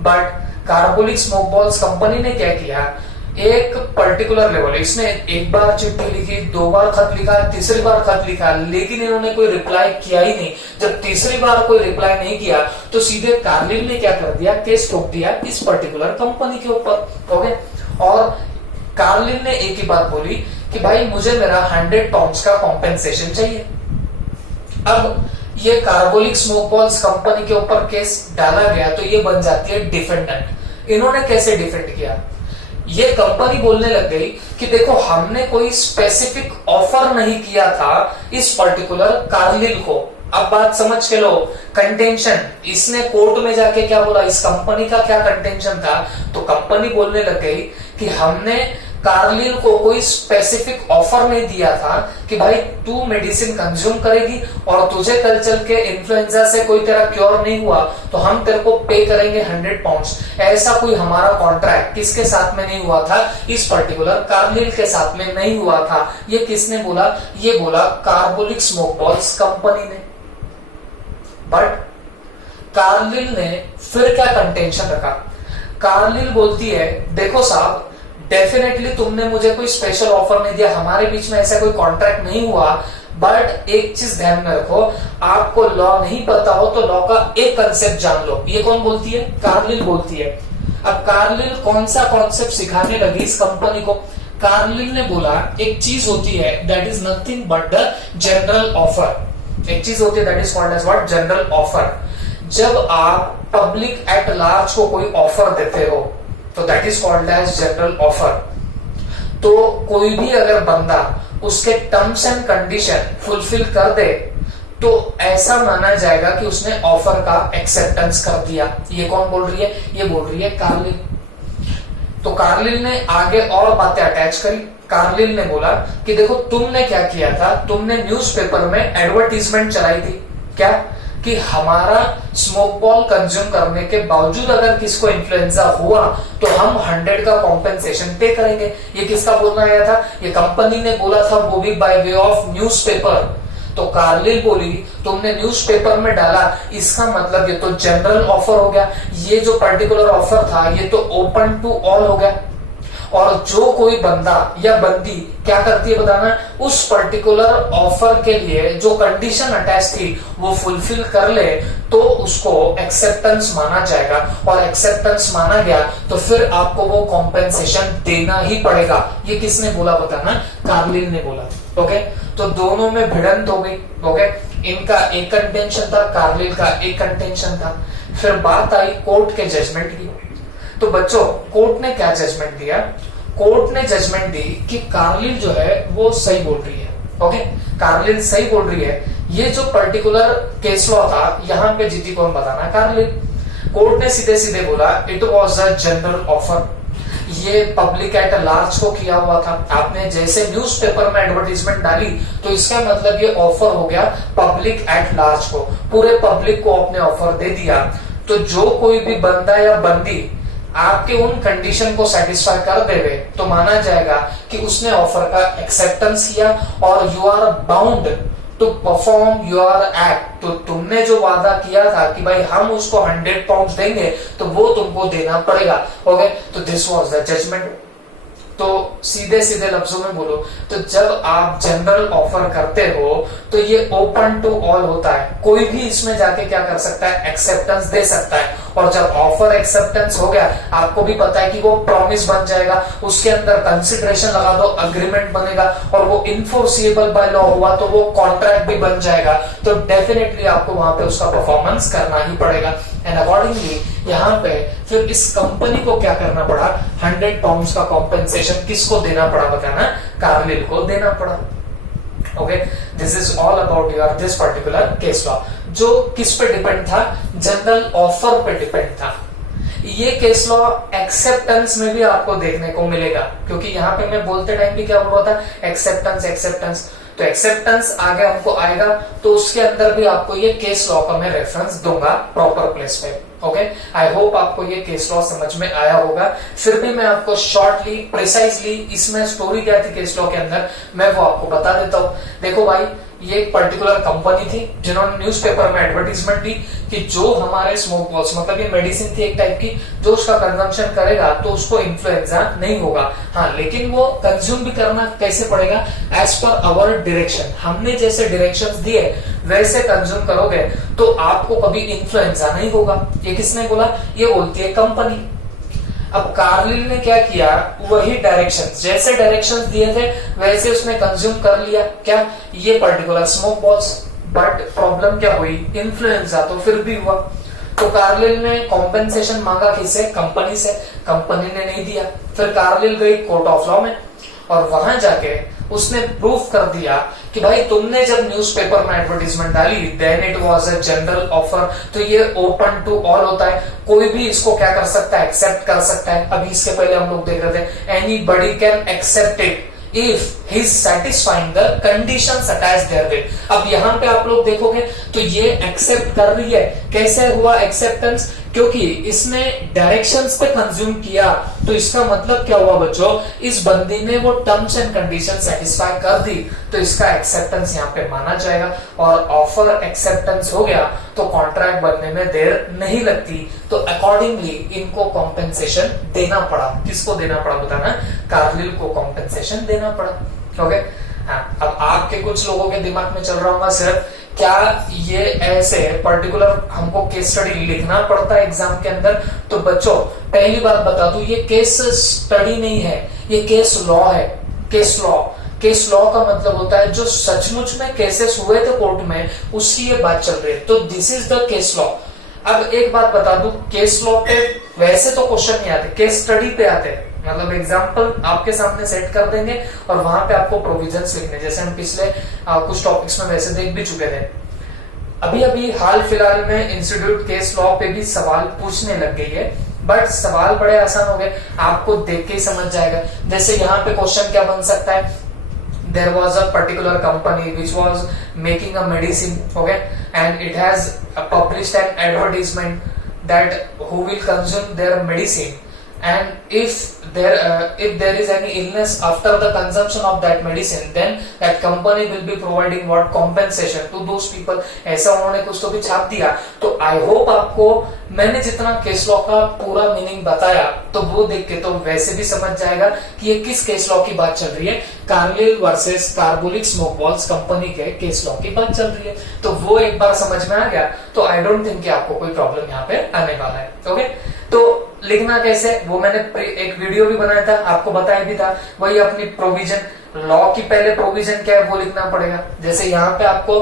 But carbolic smoke balls company ने क्या किया, एक पर्टिकुलर लेवल, इसने एक बार चिट्ठी लिखी, 2 बार खत लिखा, तीसरी बार खत लिखा, लेकिन इन्होंने कोई रिप्लाई किया ही नहीं। जब तीसरी बार कोई रिप्लाई नहीं किया तो सीधे कार्लिन ने क्या कर दिया, केस ठोक दिया इस पर्टिकुलर कंपनी के ऊपर, ओके। और कार्लिन ने एक ही बात बोली कि भाई मुझे मेरा 100 पाउंड्स का कॉम्पेंसेशन चाहिए। अब ये कार्बोलिक स्मोक बॉल्स कंपनी के ऊपर केस डाला गया तो ये बन जाती है डिफेंडेंट। इन्होंने कैसे डिफेंड किया, ये कंपनी बोलने लग गई कि देखो हमने कोई स्पेसिफिक ऑफर नहीं किया था इस पर्टिकुलर कार्लिन को। अब बात समझ के लो, कंटेंशन, इसने कोर्ट में जाके क्या बोला, इस कंपनी का क्या कंटेंशन था, तो कंपनी बोलने लग गई कि हमने कार्लिल को कोई स्पेसिफिक ऑफर नहीं दिया था कि भाई तू मेडिसिन कंज्यूम करेगी और तुझे कल चल के इन्फ्लुएंजा से कोई तेरा क्योर नहीं हुआ तो हम तेरे को पे करेंगे 100 पाउंड्स। ऐसा कोई हमारा कॉन्ट्रैक्ट किसके साथ में नहीं हुआ था? इस पर्टिकुलर कार्लिल के साथ में नहीं हुआ था। ये किसने बोला? ये बोला कार्बोलिक स्मोक बॉल्स कंपनी ने। बट कार्लिल ने फिर क्या कंटेंशन रखा? कार्लिल बोलती है देखो साहब, डेफिनेटली तुमने मुझे कोई स्पेशल ऑफर नहीं दिया, हमारे बीच में ऐसा कोई कॉन्ट्रैक्ट नहीं हुआ, बट एक चीज ध्यान में रखो, आपको लॉ नहीं पता हो तो लॉ का एक कंसेप्ट जान लो। ये कौन बोलती है? कार्लिल बोलती है। अब कार्लिल कौन सा कॉन्सेप्ट सिखाने लगी इस कंपनी को? कार्लिल ने बोला एक चीज होती है that is nothing but the general offer. एक चीज होती है that is called as what? General offer. जब आप पब्लिक एट लार्ज को कोई ऑफर देते हो तो that is called as general offer. तो कोई भी अगर बंदा उसके टर्म्स एंड कंडीशन फुलफिल कर दे तो ऐसा माना जाएगा कि उसने ऑफर का एक्सेप्टेंस कर दिया। ये कौन बोल रही है? ये बोल रही है कार्लिल। तो कार्लिल ने आगे और बातें अटैच करी। कार्लिल ने बोला कि देखो तुमने क्या किया था, तुमने न्यूज़पेपर में एडवर्टीजमेंट चलाई थी क्या कि हमारा स्मोक बॉल कंज्यूम करने के बावजूद अगर किसको इन्फ्लुएंजा हुआ तो हम 100 का कॉम्पेंसेशन पे करेंगे। ये किसका बोलना गया था? ये कंपनी ने बोला था, वो भी बाय वे ऑफ न्यूज़पेपर। तो कार्लिल बोली तुमने न्यूज़पेपर में डाला, इसका मतलब ये तो जनरल ऑफर हो गया। ये जो पर्टिकुलर ऑफर था ये तो ओपन टू ऑल हो गया। और जो कोई बंदा या बंदी क्या करती है बताना, उस पर्टिकुलर ऑफर के लिए जो कंडीशन अटैच थी वो फुलफिल कर ले तो उसको एक्सेप्टेंस माना जाएगा। और एक्सेप्टेंस माना गया तो फिर आपको वो कॉम्पेंसेशन देना ही पड़ेगा। ये किसने बोला बताना? कार्लिल ने बोला। ओके, तो दोनों में भिड़ंत हो गई। ओके, इनका एक कंटेंशन था, कार्लिल का एक कंटेंशन था। फिर बात आई कोर्ट के जजमेंट की। तो बच्चों कोर्ट ने क्या जजमेंट दिया? कोर्ट ने जजमेंट दी कि कार्लिल जो है वो सही बोल रही है। ओके, कार्लिल सही बोल रही है। ये जो पर्टिकुलर केस लॉ था यहाँ पे जीती कौन बताना? कार्लिल। कोर्ट ने सीधे सीधे बोला it was a general offer. ये पब्लिक एट लार्ज को किया हुआ था। आपने जैसे न्यूज़पेपर में एडवर्टीजमेंट डाली तो इसका मतलब ये ऑफर हो गया पब्लिक एट लार्ज को, पूरे पब्लिक को आपने ऑफर दे दिया। तो जो कोई भी बंदा या बंदी आपके उन कंडीशन को सेटिस्फाई कर देवे तो माना जाएगा कि उसने ऑफर का एक्सेप्टेंस किया और you are bound to perform your act. तो तुमने जो वादा किया था कि भाई हम उसको 100 पाउंड्स देंगे तो वो तुमको देना पड़ेगा। ओके, तो दिस वाज द जजमेंट। तो सीधे सीधे लफ्जों में बोलो तो जब आप जनरल ऑफर करते हो तो ये ओपन टू ऑल होता है। कोई भी इसमें जाके क्या कर सकता है? एक्सेप्टेंस दे सकता है। और जब ऑफर एक्सेप्टेंस हो गया, आपको भी पता है कि वो प्रॉमिस बन जाएगा, उसके अंदर कंसिडरेशन लगा दो, अग्रीमेंट बनेगा और वो इनफोर्सिएबल बाय लॉ हुआ तो वो कॉन्ट्रैक्ट भी बन जाएगा। तो डेफिनेटली आपको वहां पे उसका परफॉर्मेंस करना ही पड़ेगा। एंड अकॉर्डिंगली यहाँ पे फिर इस कंपनी को क्या करना पड़ा? 100 पाउंड्स का कॉम्पेंसेशन किसको देना पड़ा बताना? कार्लिल को देना पड़ा। Okay, this is all about your this particular case law, जो किस पे डिपेंड था? जनरल ऑफर पे डिपेंड था। ये केस लॉ एक्सेप्टेंस में भी आपको देखने को मिलेगा, क्योंकि यहाँ पे मैं बोलते टाइम भी क्या बोल रहा था? Acceptance acceptance. तो एक्सेप्टेंस आगे हमको आएगा तो उसके अंदर भी आपको ये केस लॉ का मैं रेफरेंस दूंगा प्रॉपर प्लेस पे। ओके, आई होप आपको ये केस लॉ समझ में आया होगा। फिर भी मैं आपको शॉर्टली प्रिसाइजली इसमें स्टोरी क्या थी केस लॉ के अंदर मैं वो आपको बता देता हूँ। देखो भाई, ये एक पर्टिकुलर कंपनी थी जिन्होंने न्यूज़पेपर में एडवर्टीजमेंट दी कि जो हमारे स्मोक बॉल्स, मतलब ये मेडिसिन थी एक टाइप की, जो उसका कंजम्पशन करेगा तो उसको इन्फ्लुएंजा नहीं होगा। हाँ, लेकिन वो कंज्यूम भी करना कैसे पड़ेगा? As per hour direction. हमने जैसे डायरेक्शंस दिए वैसे कंज्यूम करोगे तो आपको कभी इन्फ्लुएंजा नहीं होगा। ये किसने बोला? ये बोलती है कंपनी। अब कार्लिल ने क्या किया? वही डायरेक्शंस, जैसे डायरेक्शंस दिए थे वैसे उसने कंज्यूम कर लिया क्या? ये particular smoke balls. But problem क्या हुई? इन्फ्लुएंजा तो फिर भी हुआ। तो कार्लिल ने कॉम्पेंसेशन मांगा किससे? कंपनी से। कंपनी ने नहीं दिया। फिर कार्लिल गई कोर्ट ऑफ लॉ में। और वहां जाके उसने प्रूफ कर दिया कि भाई तुमने जब न्यूज़पेपर में एडवर्टीजमेंट डाली then it was a general offer, तो ये ओपन टू ऑल होता है, कोई भी इसको क्या कर सकता है, एक्सेप्ट कर सकता है। अभी इसके पहले हम लोग देख रहे थे anybody can accept it if he is satisfying the conditions attached therewith. अब यहाँ पे आप लोग देखोगे तो ये एक्सेप्ट कर रही है। कैसे हुआ एक्सेप्टेंस? क्योंकि इसने डायरेक्शंस पे कंज्यूम किया, तो इसका मतलब क्या हुआ बच्चों, इस बंदी ने वो टर्म्स एंड कंडीशन सेटिस्फाई कर दी, तो इसका एक्सेप्टेंस यहाँ पे माना जाएगा। और ऑफर एक्सेप्टेंस हो गया तो कॉन्ट्रैक्ट बनने में देर नहीं लगती, तो अकॉर्डिंगली इनको कॉम्पेंसेशन देना पड़ा। किसको देना पड़ा बताना? कार्लिल को कॉम्पेंसेशन देना पड़ा। ओके हाँ, अब आपके कुछ लोगों के दिमाग में चल रहा होगा सिर्फ क्या ये ऐसे पर्टिकुलर हमको केस स्टडी लिखना पड़ता है एग्जाम के अंदर? तो बच्चों पहली बात बता दूं, ये केस स्टडी नहीं है, ये केस लॉ है। केस लॉ, केस लॉ का मतलब होता है जो सचमुच में केसेस हुए थे कोर्ट में उसकी ये बात चल रही है, तो this is the case law. अब एक बात बता दूं, केस लॉ पे वैसे तो क्वेश्चन नहीं आते, केस स्टडी पे आते हैं। मतलब एग्जाम्पल आपके सामने सेट कर देंगे और वहां पे आपको प्रोविजंस लिखने, जैसे हम पिछले कुछ टॉपिक्स में वैसे देख भी चुके थे। अभी अभी हाल फिलहाल में इंस्टीट्यूट केस लॉ पे भी सवाल पूछने लग गई है, बट सवाल बड़े आसान हो गए, आपको देख के ही समझ जाएगा। जैसे यहाँ पे क्वेश्चन क्या बन सकता है, there was a particular company which was making a medicine, okay, and it has published an advertisement that who will consume their medicine, and if there is any illness after the consumption of that medicine, then that company will be providing what compensation to those people। ऐसा उन्होंने कुछ तो भी छाप दिया। तो आई hope आपको मैंने जितना केस लॉ का पूरा मीनिंग बताया तो वो देख के तो वैसे भी समझ जाएगा कि ये किस केस लॉ की बात चल रही है। Carlill versus carbolic smoke balls company के केस लॉ की बात चल रही है, तो वो एक बार समझ में आ गया तो आई डोंट थिंक कि आपको कोई प्रॉब्लम यहाँ पे आने वाला है। ओके, तो लिखना कैसे वो मैंने एक वीडियो भी बनाया था, आपको बताया भी था। वही अपनी प्रोविजन, लॉ की पहले प्रोविजन क्या है वो लिखना पड़ेगा। जैसे यहाँ पे आपको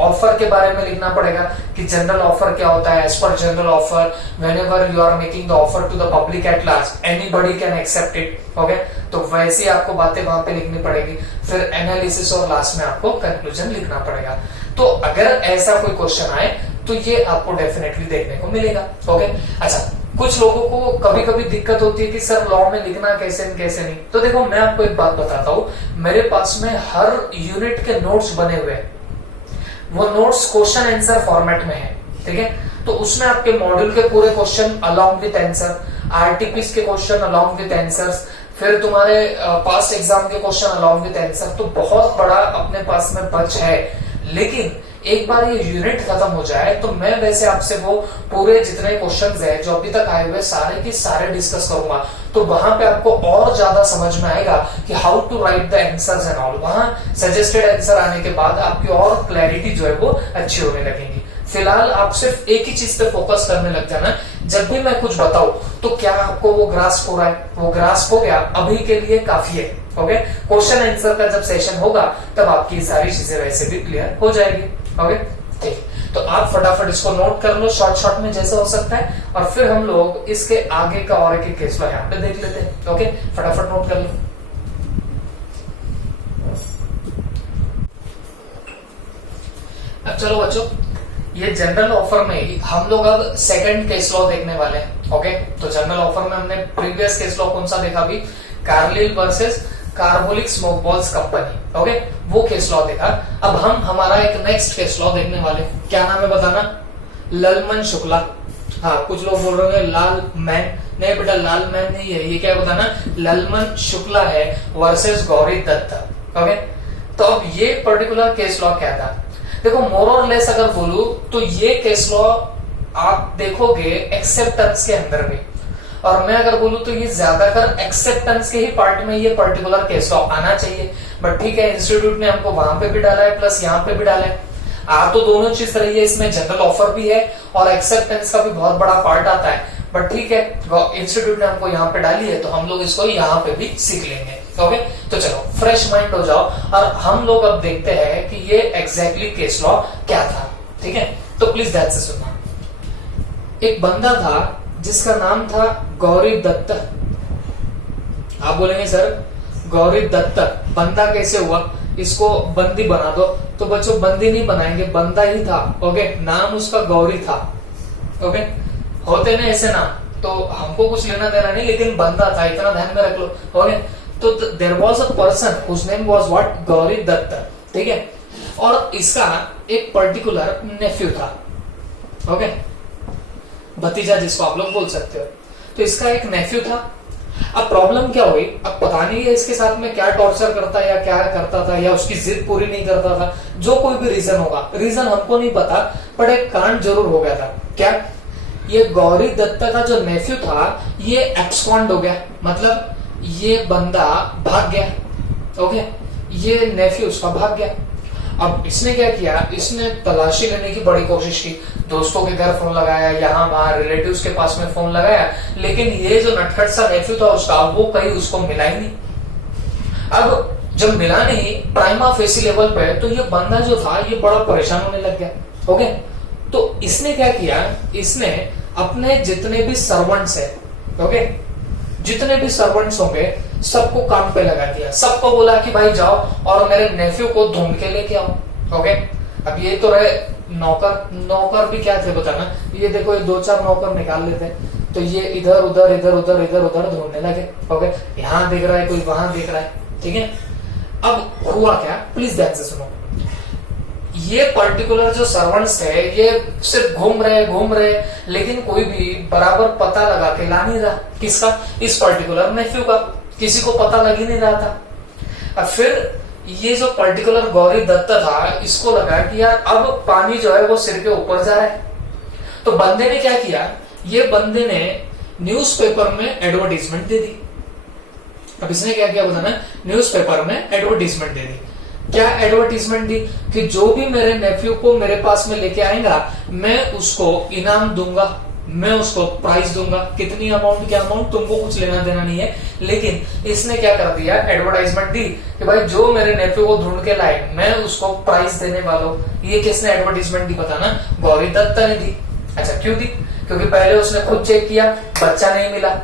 ऑफर के बारे में लिखना पड़ेगा कि जनरल ऑफर क्या होता है। As per general offer, whenever you are making the offer to the public at large, anybody can accept it. Okay, तो वैसी आपको बातें वहां पे लिखनी पड़ेगी। फिर एनालिसिस और लास्ट में आपको कंक्लूजन लिखना पड़ेगा। तो अगर ऐसा कोई क्वेश्चन आए तो ये आपको डेफिनेटली देखने को मिलेगा। ओके, अच्छा, कुछ लोगों को कभी कभी दिक्कत होती है कि सर लॉ में लिखना कैसे नहीं। तो देखो मैं आपको एक बात बताता हूँ, मेरे पास में हर यूनिट के नोट्स बने हुए हैं, वो नोट्स क्वेश्चन आंसर फॉर्मेट में है, ठीक है। तो उसमें आपके मॉड्यूल के पूरे question along with answer, RTPs के क्वेश्चन अलॉन्ग विद आंसर्स, फिर तुम्हारे पास्ट एग्जाम के क्वेश्चन अलॉन्ग विद आंसर, तो बहुत बड़ा अपने पास में बच है। लेकिन एक बार ये यूनिट खत्म हो जाए तो मैं वैसे आपसे वो पूरे जितने क्वेश्चंस है जो अभी तक आए हुए सारे की सारे डिस्कस करूंगा, तो वहां पे आपको और ज्यादा समझ में आएगा कि how to write the answers and all. वहां सजेस्टेड आंसर आने के बाद आपकी और क्लैरिटी जो है वो अच्छी होने लगेगी। फिलहाल आप सिर्फ एक ही चीज पे फोकस करने लग जाना, जब भी मैं कुछ बताऊं तो क्या आपको वो ग्रास्प हो रहा है, वो ग्रास्प हो गया अभी के लिए काफी है। ओके, क्वेश्चन आंसर का जब सेशन होगा तब आपकी सारी चीजें वैसे भी क्लियर हो जाएगी। ओके, ठीक, तो आप फटाफट इसको नोट कर लो शॉर्ट में जैसे हो सकता है, और फिर हम लोग इसके आगे का और एक केस लो यहाँ पे देख लेते हैं। ओके, फटाफट नोट कर लो। अब चलो बच्चों, ये जनरल ऑफर में ही हम लोग अब सेकंड केस लॉ देखने वाले हैं। ओके, तो जनरल ऑफर में हमने प्रीवियस केस लॉ कौन सा देखा अभी, Carlill versus carbolic smoke balls company. Okay, वो केस लॉ देखा। अब हम हमारा एक नेक्स्ट केस लॉ देखने वाले, क्या नाम है बताना, ललमन शुक्ला। हाँ, कुछ लोग बोल रहे हैं लाल मैन, नहीं बेटा लाल मैन नहीं है, ये क्या है बताना, ललमन शुक्ला है वर्सेस गौरी दत्त। ओके, तो अब ये पर्टिकुलर केस लॉ क्या था, देखो मोर और लेस अगर बोलूं तो ये केस लॉ आप देखोगे एक्सेप्टेंस के अंदर में, और मैं अगर बोलूं तो ये ज्यादातर एक्सेप्टेंस के ही पार्ट में ये पर्टिकुलर केस लॉ आना चाहिए। बट ठीक है, इंस्टीट्यूट ने हमको वहां पे भी डाला है प्लस यहाँ पे भी डाला है। आ तो दोनों चीज रही है, इसमें जनरल ऑफर भी है और एक्सेप्टेंस का भी बहुत बड़ा पार्ट आता है। बट ठीक है, इंस्टीट्यूट ने हमको यहाँ पे डाली है तो हम लोग इसको यहाँ पे भी सीख लेंगे। ओके, तो चलो फ्रेश माइंड हो जाओ और हम लोग अब देखते हैं कि ये एग्जैक्टली केस लॉ क्या था। ठीक है, तो प्लीज ध्यान से सुनना। एक बंदा था जिसका नाम था गौरी दत्त। आप बोलेंगे सर गौरी दत्तक, बंदा कैसे हुआ, इसको बंदी बना दो। तो बच्चों बंदी नहीं बनाएंगे, बंदा ही था। ओके, नाम उसका गौरी था। ओके, होते ना ऐसे नाम, तो हमको कुछ लेना देना नहीं, लेकिन बंदा था, इतना ध्यान में रख लो। ओके, तो there was a person whose name was what, Gauri Dutt. ठीक है, और इसका एक पर्टिकुलर नेफ्यू था। ओके, भतीजा जिसको आप लोग बोल सकते हो। तो इसका एक नेफ्यू था। अब प्रॉब्लम क्या हुई, अब पता नहीं है इसके साथ में क्या टॉर्चर करता या क्या करता था, या उसकी जिद पूरी नहीं करता था, जो कोई भी रीजन होगा, रीजन हमको नहीं पता, पर एक कांड जरूर हो गया था। क्या, ये गौरी दत्त का जो नेफ्यू था ये एब्सकॉन्ड हो गया, मतलब ये बंदा भाग गया। ओके, ये नेफ्यू उसका भाग गया। अब इसने क्या किया, इसने तलाशी लेने की बड़ी कोशिश की, दोस्तों के घर फोन लगाया, यहाँ वहां रिलेटिव्स के पास में फोन लगाया, लेकिन ये जो नटखट सा नेफ्यू था उसका, वो कहीं उसको मिला ही नहीं। अब जब मिला नहीं प्राइमा फेसी लेवल पे, तो ये बंदा जो था ये बड़ा परेशान होने लग गया। ओके, तो इसने क्या किया, इसने अपने जितने भी सर्वेंट्स है, ओके, जितने भी सर्वेंट्स होंगे सबको काम पे लगा दिया, सबको बोला कि भाई जाओ और मेरे नेफ्यू को ढूंढ के लेके आओ। ओके, अब ये तो रहे नौकर, नौकर भी क्या थे बताना, ये देखो ये 2-4 नौकर निकाल लेते, तो ये इधर उधर इधर उधर इधर उधर ढूंढने लगे। ओके, यहाँ दिख रहा है, कोई वहां दिख रहा है। ठीक है, अब हुआ क्या, प्लीज ध्यान से सुनो। ये पर्टिकुलर जो सर्वेंट्स है ये सिर्फ घूम रहे, लेकिन कोई भी बराबर पता लगा के ला नहीं रहा, किसका, इस पर्टिकुलर नेफ्यू का, किसी को पता लग ही नहीं रहा था। अब फिर ये जो पर्टिकुलर गौरी दत्त था, इसको लगा कि यार अब पानी जो है वो सिर के ऊपर जा रहा है। तो बंदे ने क्या किया, ये बंदे ने न्यूज़पेपर में एडवर्टीजमेंट दे दी। अब इसने क्या किया बताना, न्यूज़पेपर में एडवर्टीजमेंट दे दी। क्या एडवर्टीजमेंट दी, कि जो भी मेरे नेफ्यू को मेरे पास में लेके आएगा मैं उसको इनाम दूंगा, मैं उसको प्राइस दूंगा। कितनी अमाउंट, क्या अमाउंट तुमको कुछ लेना देना नहीं है, लेकिन इसने क्या कर दिया, एडवर्टाइजमेंट दी कि भाई जो मेरे नेफ्यू को ढूंढ के लाए मैं उसको प्राइस देने वाला हूं। ये किसने एडवर्टाइजमेंट दी बताना, गौरी दत्त ने दी। अच्छा, क्यों दी, क्योंकि पहले उसने खुद चेक किया, बच्चा नहीं मिला,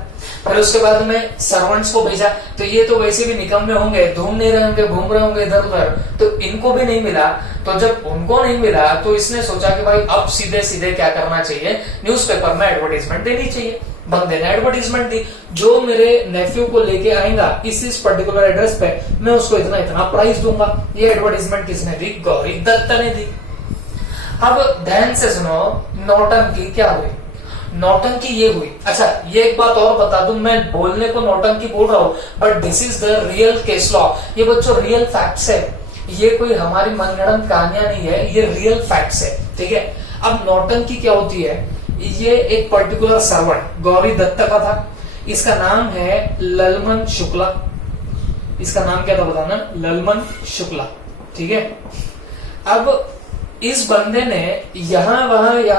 फिर उसके बाद में सर्वेंट्स को भेजा, तो ये तो वैसे भी निकम्मे होंगे, घूम नहीं रहे होंगे, घूम रहे होंगे इधर उधर, तो इनको भी नहीं मिला। तो जब उनको नहीं मिला तो इसने सोचा कि भाई अब सीधे सीधे क्या करना चाहिए, न्यूज़पेपर में एडवर्टीजमेंट देनी चाहिए। बंदे ने एडवर्टीजमेंट दी, जो मेरे नेफ्यू को लेके आएगा इस पर्टिकुलर एड्रेस पे मैं उसको इतना इतना प्राइस दूंगा। ये एडवर्टीजमेंट किसने दी, गौरी दत्त ने दी। अब ध्यान से सुनो, नौटंकी क्या हुई, नौटंकी ये हुई। अच्छा, ये एक बात और बता दूं, मैं बोलने को नौटंकी बोल रहा हूं, but this is the real case law. ये बच्चों रियल फैक्ट्स है, ये कोई हमारी मनगढ़ंत कहानियां नहीं है, ये रियल फैक्ट्स है। ठीक है, अब नौटंकी क्या होती है, ये एक पर्टिकुलर सर्वेंट गौरी दत्त का था, इसका नाम है ललमन शुक्ला। इसका नाम क्या था बताना, ललमन शुक्ला। ठीक है, अब इस बंदे ने यहाँ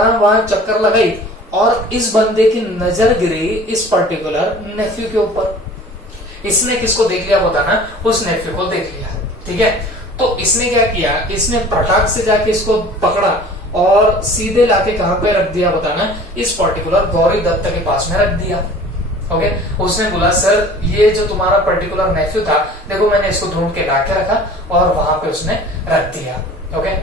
वहां चक्कर लगाई और इस बंदे की नजर गिरी इस पर्टिकुलर नेफ्यू के ऊपर। इसने किसको देख लिया बताना, उस नेफ्यू को देख लिया। ठीक है, तो इसने क्या किया, इसने पटाख से जाके इसको पकड़ा और सीधे लाके कहां पे रख दिया बताना, इस पर्टिकुलर गौरी दत्त के पास में रख दिया। ओके, उसने बोला सर ये जो तुम्हारा पर्टिकुलर नेफ्यू था, देखो मैंने इसको ढूंढ के ला के रखा और वहां पे उसने रख दिया। Okay,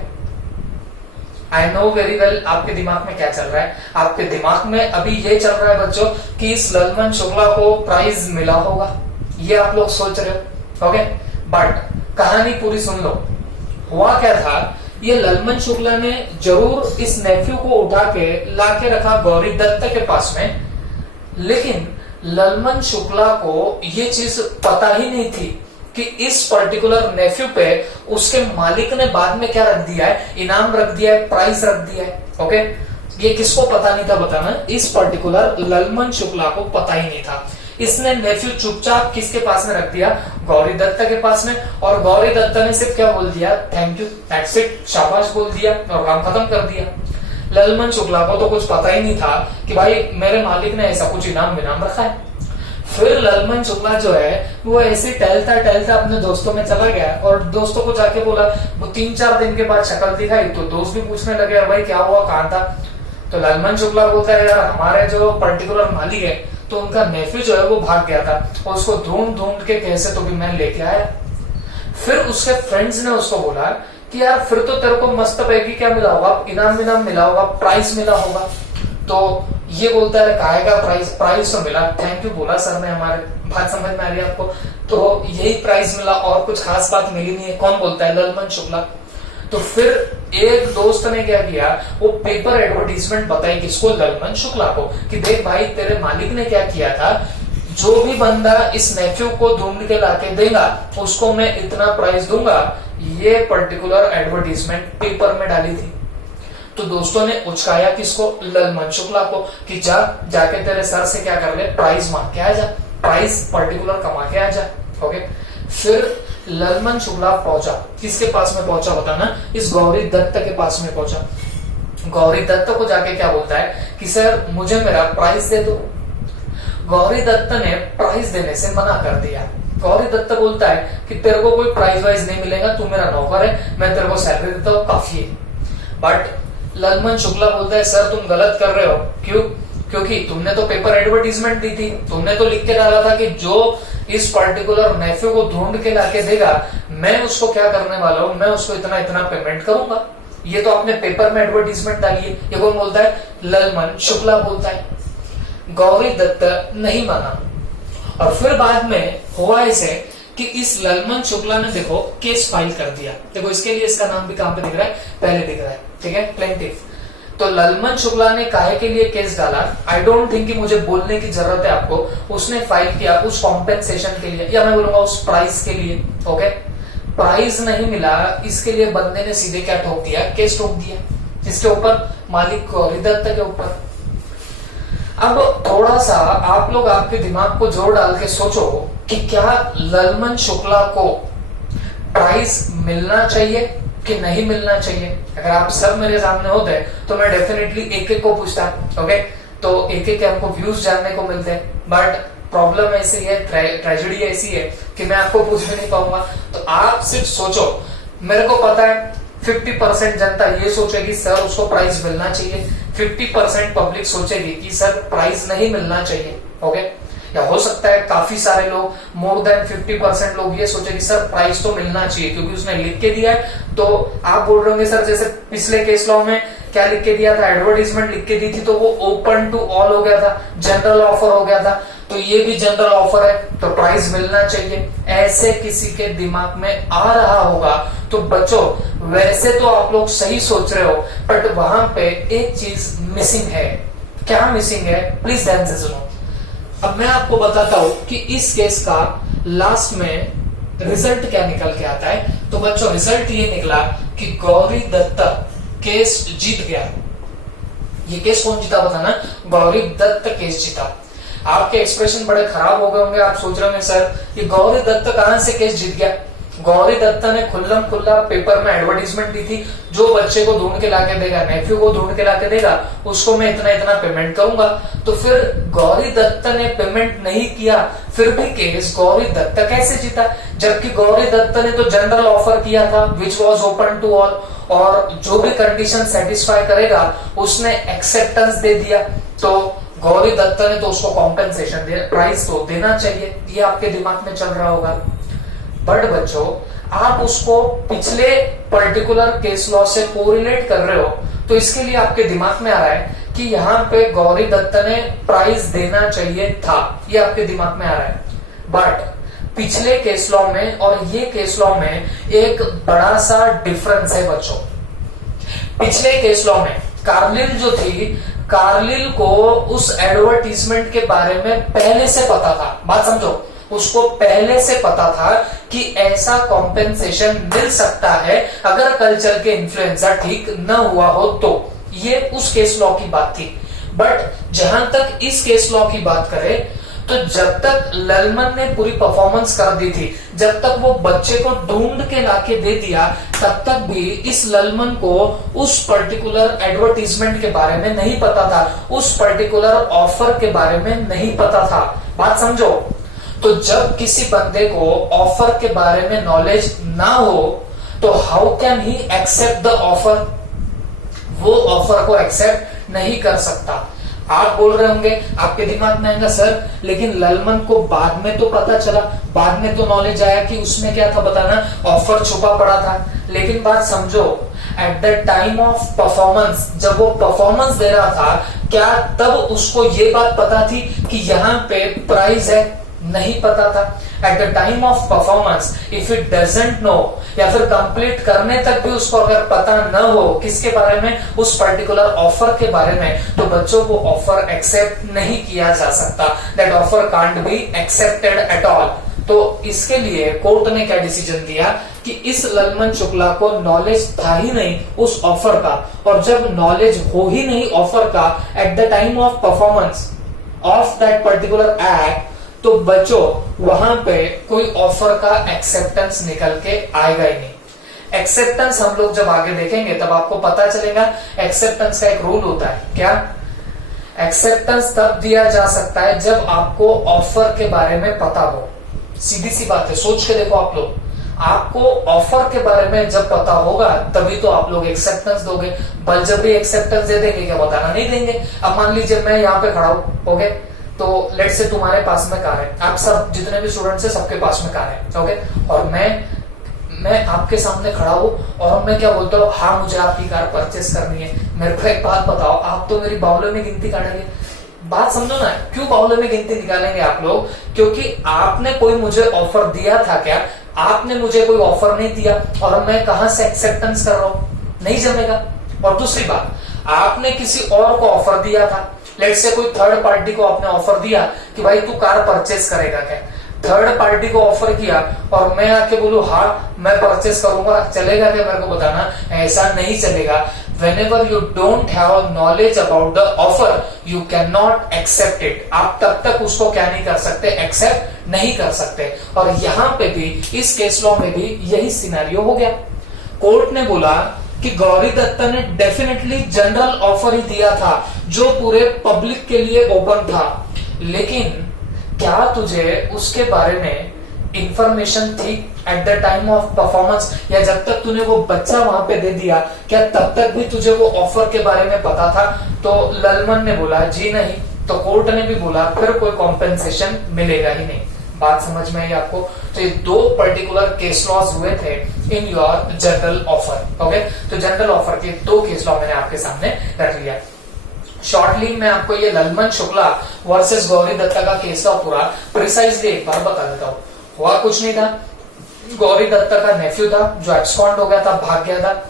I know very well आपके दिमाग में क्या चल रहा है, आपके दिमाग में अभी ये चल रहा है बच्चों कि इस ललमन शुक्ला को प्राइज मिला होगा, ये आप लोग सोच रहे हो। ओके, बट कहानी पूरी सुन लो। हुआ क्या था, ये ललमन शुक्ला ने जरूर इस नेफ्यू को उठा के लाके रखा गौरी दत्त के पास में, लेकिन ललमन शुक्ला को ये चीज पता ही नहीं थी कि इस पर्टिकुलर नेफ्यू पे उसके मालिक ने बाद में क्या रख दिया है, इनाम रख दिया है, प्राइस रख दिया है। ओके, ये किसको पता नहीं था बताना, इस पर्टिकुलर ललमन शुक्ला को पता ही नहीं था। इसने नेफ्यू चुपचाप किसके पास में रख दिया, गौरी दत्त के पास में, और गौरी दत्त ने सिर्फ क्या बोल दिया, थैंक यू, दैट्स इट, शाबाश बोल दिया और काम खत्म कर दिया। ललमन शुक्ला को तो कुछ पता ही नहीं था कि भाई मेरे मालिक ने ऐसा कुछ इनाम विनाम रखा है। फिर ललमन शुक्ला जो है वो ऐसे टहलता टहलता अपने दोस्तों में चला गया और दोस्तों को जाके बोला, वो 3-4 दिन के बाद शक्ल दिखाई तो दोस्त भी पूछने लगे भाई क्या हुआ, कहां था। तो ललमन शुक्ला बोलता है यार हमारे जो पर्टिकुलर मालिक है तो उनका नेफ्यू जो है वो भाग गया था और उसको ढूंढ ढूंढ के कैसे तो भी मैं लेके आया। फिर उसके फ्रेंड्स ने उसको बोला कि यार फिर तो तेरे को मस्त पैगी क्या मिला होगा, इनाम विनाम मिला होगा, प्राइज मिला होगा। तो ये बोलता है काहे का प्राइज, प्राइज तो मिला, थैंक यू बोला सर ने, हमारे बात समझ में आ रही है आपको, तो यही प्राइज मिला और कुछ खास बात मिली नहीं है। कौन बोलता है, ललमन शुक्ला। तो फिर एक दोस्त ने क्या किया, वो पेपर एडवर्टीजमेंट बताई किसको, ललमन शुक्ला को, कि देख भाई तेरे मालिक ने क्या किया था, जो भी बंदा इस नेफ्यू को ढूंढ के लाके देगा उसको मैं इतना प्राइस दूंगा। ये पर्टिकुलर एडवर्टीजमेंट पेपर में डाली थी। तो दोस्तों ने उचकाया किसको, ललमन शुक्ला को, कि जाके तेरे सर से क्या कर ले, प्राइज मांग के आ जा, प्राइज पर्टिकुलर कमा के आ जा। ओके, फिर ललमन शुक्ला पहुंचा, किसके पास में पहुंचा होता ना, इस गौरी दत्त के पास में पहुंचा। गौरी दत्त को जाके क्या बोलता है कि सर मुझे मेरा प्राइज दे दो। गौरी दत्त ने प्राइज देने से मना कर दिया। गौरी दत्त बोलता है कि तेरे को कोई प्राइज वाइज नहीं मिलेगा, तू मेरा नौकर है, मैं तेरे को सैलरी देता हूँ, काफी है। बट ललमन शुक्ला बोलता है सर तुम गलत कर रहे हो। क्यों? क्योंकि तुमने तो पेपर एडवर्टीजमेंट दी थी, तुमने तो लिख के डाला था कि जो इस पर्टिकुलर नेफ्यू को ढूंढ के लाके देगा मैं उसको क्या करने वाला हूं, मैं उसको इतना इतना पेमेंट करूंगा। ये तो आपने पेपर में एडवर्टीजमेंट डाली है। ये कौन बोलता है, ललमन शुक्ला बोलता है। गौरी दत्त नहीं माना और फिर बाद में हुआ ऐसे कि इस ललमन शुक्ला ने देखो केस फाइल कर दिया। देखो इसके लिए इसका नाम भी कहां पे दिख रहा है, पहले दिख रहा है, ठीक है, प्लेंटिफ। तो ललमन शुक्ला ने काहे के लिए केस डाला, आई डोंट थिंक कि मुझे बोलने की जरूरत है आपको। उसने फाइल किया उस कॉम्पेंसेशन के लिए, या मैं बोलूंगा उस प्राइस के लिए। ओके, प्राइस नहीं मिला, इसके लिए बंदे ने सीधे क्या ठोक दिया, केस ठोक दिया। जिसके ऊपर, मालिक गौरी दत्त के ऊपर। अब थोड़ा सा आप लोग आपके दिमाग को जोर डाल के सोचो कि क्या ललमन शुक्ला को प्राइज मिलना चाहिए कि नहीं मिलना चाहिए। अगर आप सब मेरे सामने होते तो मैं डेफिनेटली एक एक को पूछता। ओके, तो एक एक के हमको व्यूज जानने को मिलते हैं। बट प्रॉब्लम ऐसी है, ट्रेजेडी ऐसी है कि मैं आपको पूछ भी नहीं पाऊंगा। तो आप सिर्फ सोचो, मेरे को पता है 50% जनता ये सोचेगी सर उसको प्राइज मिलना चाहिए, 50% पब्लिक सोचेगी कि सर प्राइज नहीं मिलना चाहिए। ओके, या हो सकता है काफी सारे लोग, मोर देन 50% लोग ये सोचे कि सर प्राइस तो मिलना चाहिए क्योंकि उसने लिख के दिया है। तो आप बोल रहे होंगे सर जैसे पिछले केस लॉ में क्या लिख के दिया था, एडवर्टीजमेंट लिख के दी थी तो वो ओपन टू ऑल हो गया था, जनरल ऑफर हो गया था। तो ये भी जनरल ऑफर है तो प्राइस मिलना चाहिए, ऐसे किसी के दिमाग में आ रहा होगा। तो बच्चों वैसे तो आप लोग सही सोच रहे हो, बट वहां पे एक चीज मिसिंग है। क्या मिसिंग है, प्लीज ध्यान से सुनो। अब मैं आपको बताता हूं कि इस केस का लास्ट में रिजल्ट क्या निकल के आता है। तो बच्चों रिजल्ट ये निकला कि गौरी दत्त केस जीत गया। ये केस कौन जीता बताना, गौरी दत्त केस जीता। आपके एक्सप्रेशन बड़े खराब हो गए होंगे, आप सोच रहे होंगे सर ये गौरी दत्त कहां से केस जीत गया। गौरी दत्त ने खुल्लम खुल्ला पेपर में एडवर्टीजमेंट दी थी, जो बच्चे को ढूंढ के लाके देगा, नेफ्यू को ढूंढ के लाके देगा, उसको मैं इतना इतना पेमेंट करूंगा। तो फिर गौरी दत्त ने पेमेंट नहीं किया, फिर भी केस गौरी दत्त कैसे जीता, जबकि गौरी दत्त ने तो जनरल ऑफर किया था which was open to all, और जो भी कंडीशन सेटिस्फाई करेगा उसने एक्सेप्टेंस दे दिया। तो गौरी दत्त ने तो उसको कॉम्पेंसेशन दे, प्राइस तो देना चाहिए, ये आपके दिमाग में चल रहा होगा। बट बच्चों आप उसको पिछले पर्टिकुलर केस लॉ से कोरिलेट कर रहे हो, तो इसके लिए आपके दिमाग में आ रहा है कि यहाँ पे गौरी दत्त ने प्राइज देना चाहिए था, ये आपके दिमाग में आ रहा है। बट पिछले केस लॉ में और ये केस लॉ में एक बड़ा सा डिफरेंस है बच्चों। पिछले केस लॉ में कार्लिल जो थी, कार्लिल को उस एडवर्टीजमेंट के बारे में पहले से पता था। बात समझो, उसको पहले से पता था कि ऐसा कॉम्पेंसेशन मिल सकता है अगर कल्चर के इन्फ्लुएंजा ठीक न हुआ हो तो। ये उस केस लॉ की बात थी। बट जहां तक इस केस लॉ की बात करें तो जब तक ललमन ने पूरी परफॉर्मेंस कर दी थी, जब तक वो बच्चे को ढूंढ के लाके दे दिया, तब तक भी इस ललमन को उस पर्टिकुलर एडवर्टीजमेंट के बारे में नहीं पता था, उस पर्टिकुलर ऑफर के बारे में नहीं पता था। बात समझो, तो जब किसी बंदे को ऑफर के बारे में नॉलेज ना हो तो how can he accept the offer, वो ऑफर को एक्सेप्ट नहीं कर सकता। आप बोल रहे होंगे, आपके दिमाग में आएगा सर लेकिन ललमन को बाद में तो पता चला, बाद में तो नॉलेज आया कि उसमें क्या था बताना, ऑफर छुपा पड़ा था। लेकिन बात समझो, at the time of performance, जब वो परफॉर्मेंस दे रहा था, क्या तब उसको ये बात पता थी कि यहाँ पे प्राइस है? नहीं पता था। At the time of performance if it doesn't know, या फिर कंप्लीट करने तक भी उसको अगर पता न हो किसके बारे में, उस पर्टिकुलर ऑफर के बारे में, तो बच्चों को ऑफर एक्सेप्ट नहीं किया जा सकता। That offer can't be accepted at all. तो इसके लिए कोर्ट ने क्या डिसीजन दिया कि इस ललमन शुक्ला को नॉलेज था ही नहीं उस ऑफर का, और जब नॉलेज हो ही नहीं ऑफर का at the time of performance of that particular act, तो बच्चों वहां पे कोई ऑफर का एक्सेप्टेंस निकल के आएगा ही नहीं। एक्सेप्टेंस हम लोग जब आगे देखेंगे तब आपको पता चलेगा एक्सेप्टेंस का एक रूल होता है। क्या? एक्सेप्टेंस तब दिया जा सकता है जब आपको ऑफर के बारे में पता हो। सीधी सी बात है, सोच के देखो आप लोग, आपको ऑफर के बारे में जब पता होगा तभी तो आप लोग एक्सेप्टेंस दोगे। बलजबरी एक्सेप्टेंस दे देंगे क्या? बताना नहीं देंगे। अब मान लीजिए मैं यहाँ पे खड़ा हूं, ओके, तो लेट्स से तुम्हारे पास में कार है, आप सब जितने भी स्टूडेंट्स हैं सबके पास में कार है, ओके, और मैं आपके सामने खड़ा हूं और मैं क्या बोलता हूँ, हाँ मुझे आपकी कार परचेस करनी है। मेरे को एक बात बताओ, आप तो मेरी बाउले में गिनती काटेंगे। बात समझो ना, क्यों बाउले में गिनती निकालेंगे आप लोग? क्योंकि आपने कोई मुझे ऑफर दिया था क्या? आपने मुझे कोई ऑफर नहीं दिया, और मैं कहां से एक्सेप्टेंस कर रहा हूं? नहीं जमेगा। और दूसरी बात, आपने किसी और को ऑफर दिया था, लेट्स से कोई थर्ड पार्टी को आपने ऑफर दिया कि भाई तू कार परचेस करेगा क्या? थर्ड पार्टी को ऑफर किया और मैं आके बोलूं हाँ मैं परचेस करूंगा, चलेगा क्या? मेरे को बताना। ऐसा नहीं चलेगा। Whenever you don't have knowledge about the offer, you cannot accept it. आप तब तक उसको क्या नहीं कर सकते? एक्सेप्ट नहीं कर सकते। और यहाँ पे भी इस केस लॉ में भी यही सिनेरियो हो गया। कोर्ट ने बोला कि गौरी दत्ता ने डेफिनेटली जनरल ऑफर ही दिया था जो पूरे पब्लिक के लिए ओपन था, लेकिन क्या तुझे उसके बारे में इंफॉर्मेशन थी at the time of performance, या जब तक तूने वो बच्चा वहां पे दे दिया क्या तब तक भी तुझे वो ऑफर के बारे में पता था? तो ललमन ने बोला जी नहीं। तो कोर्ट ने भी बोला फिर कोई कॉम्पेंसेशन मिलेगा ही नहीं। बात समझ में आई आपको? तो ये दो पर्टिकुलर केस लॉज हुए थे in your general offer, okay. तो जनरल ऑफर के दो केस लॉ मैंने आपके सामने रख लिया। शॉर्टली मैं आपको ये ललमन शुक्ला वर्सेस गौरी दत्ता का केस लॉ पूरा प्रिसाइजली एक बार बता देता हूँ। हुआ कुछ नहीं था, गौरी दत्ता का नेफ्यू था जो एब्सकॉन्ड हो गया था, भाग गया था।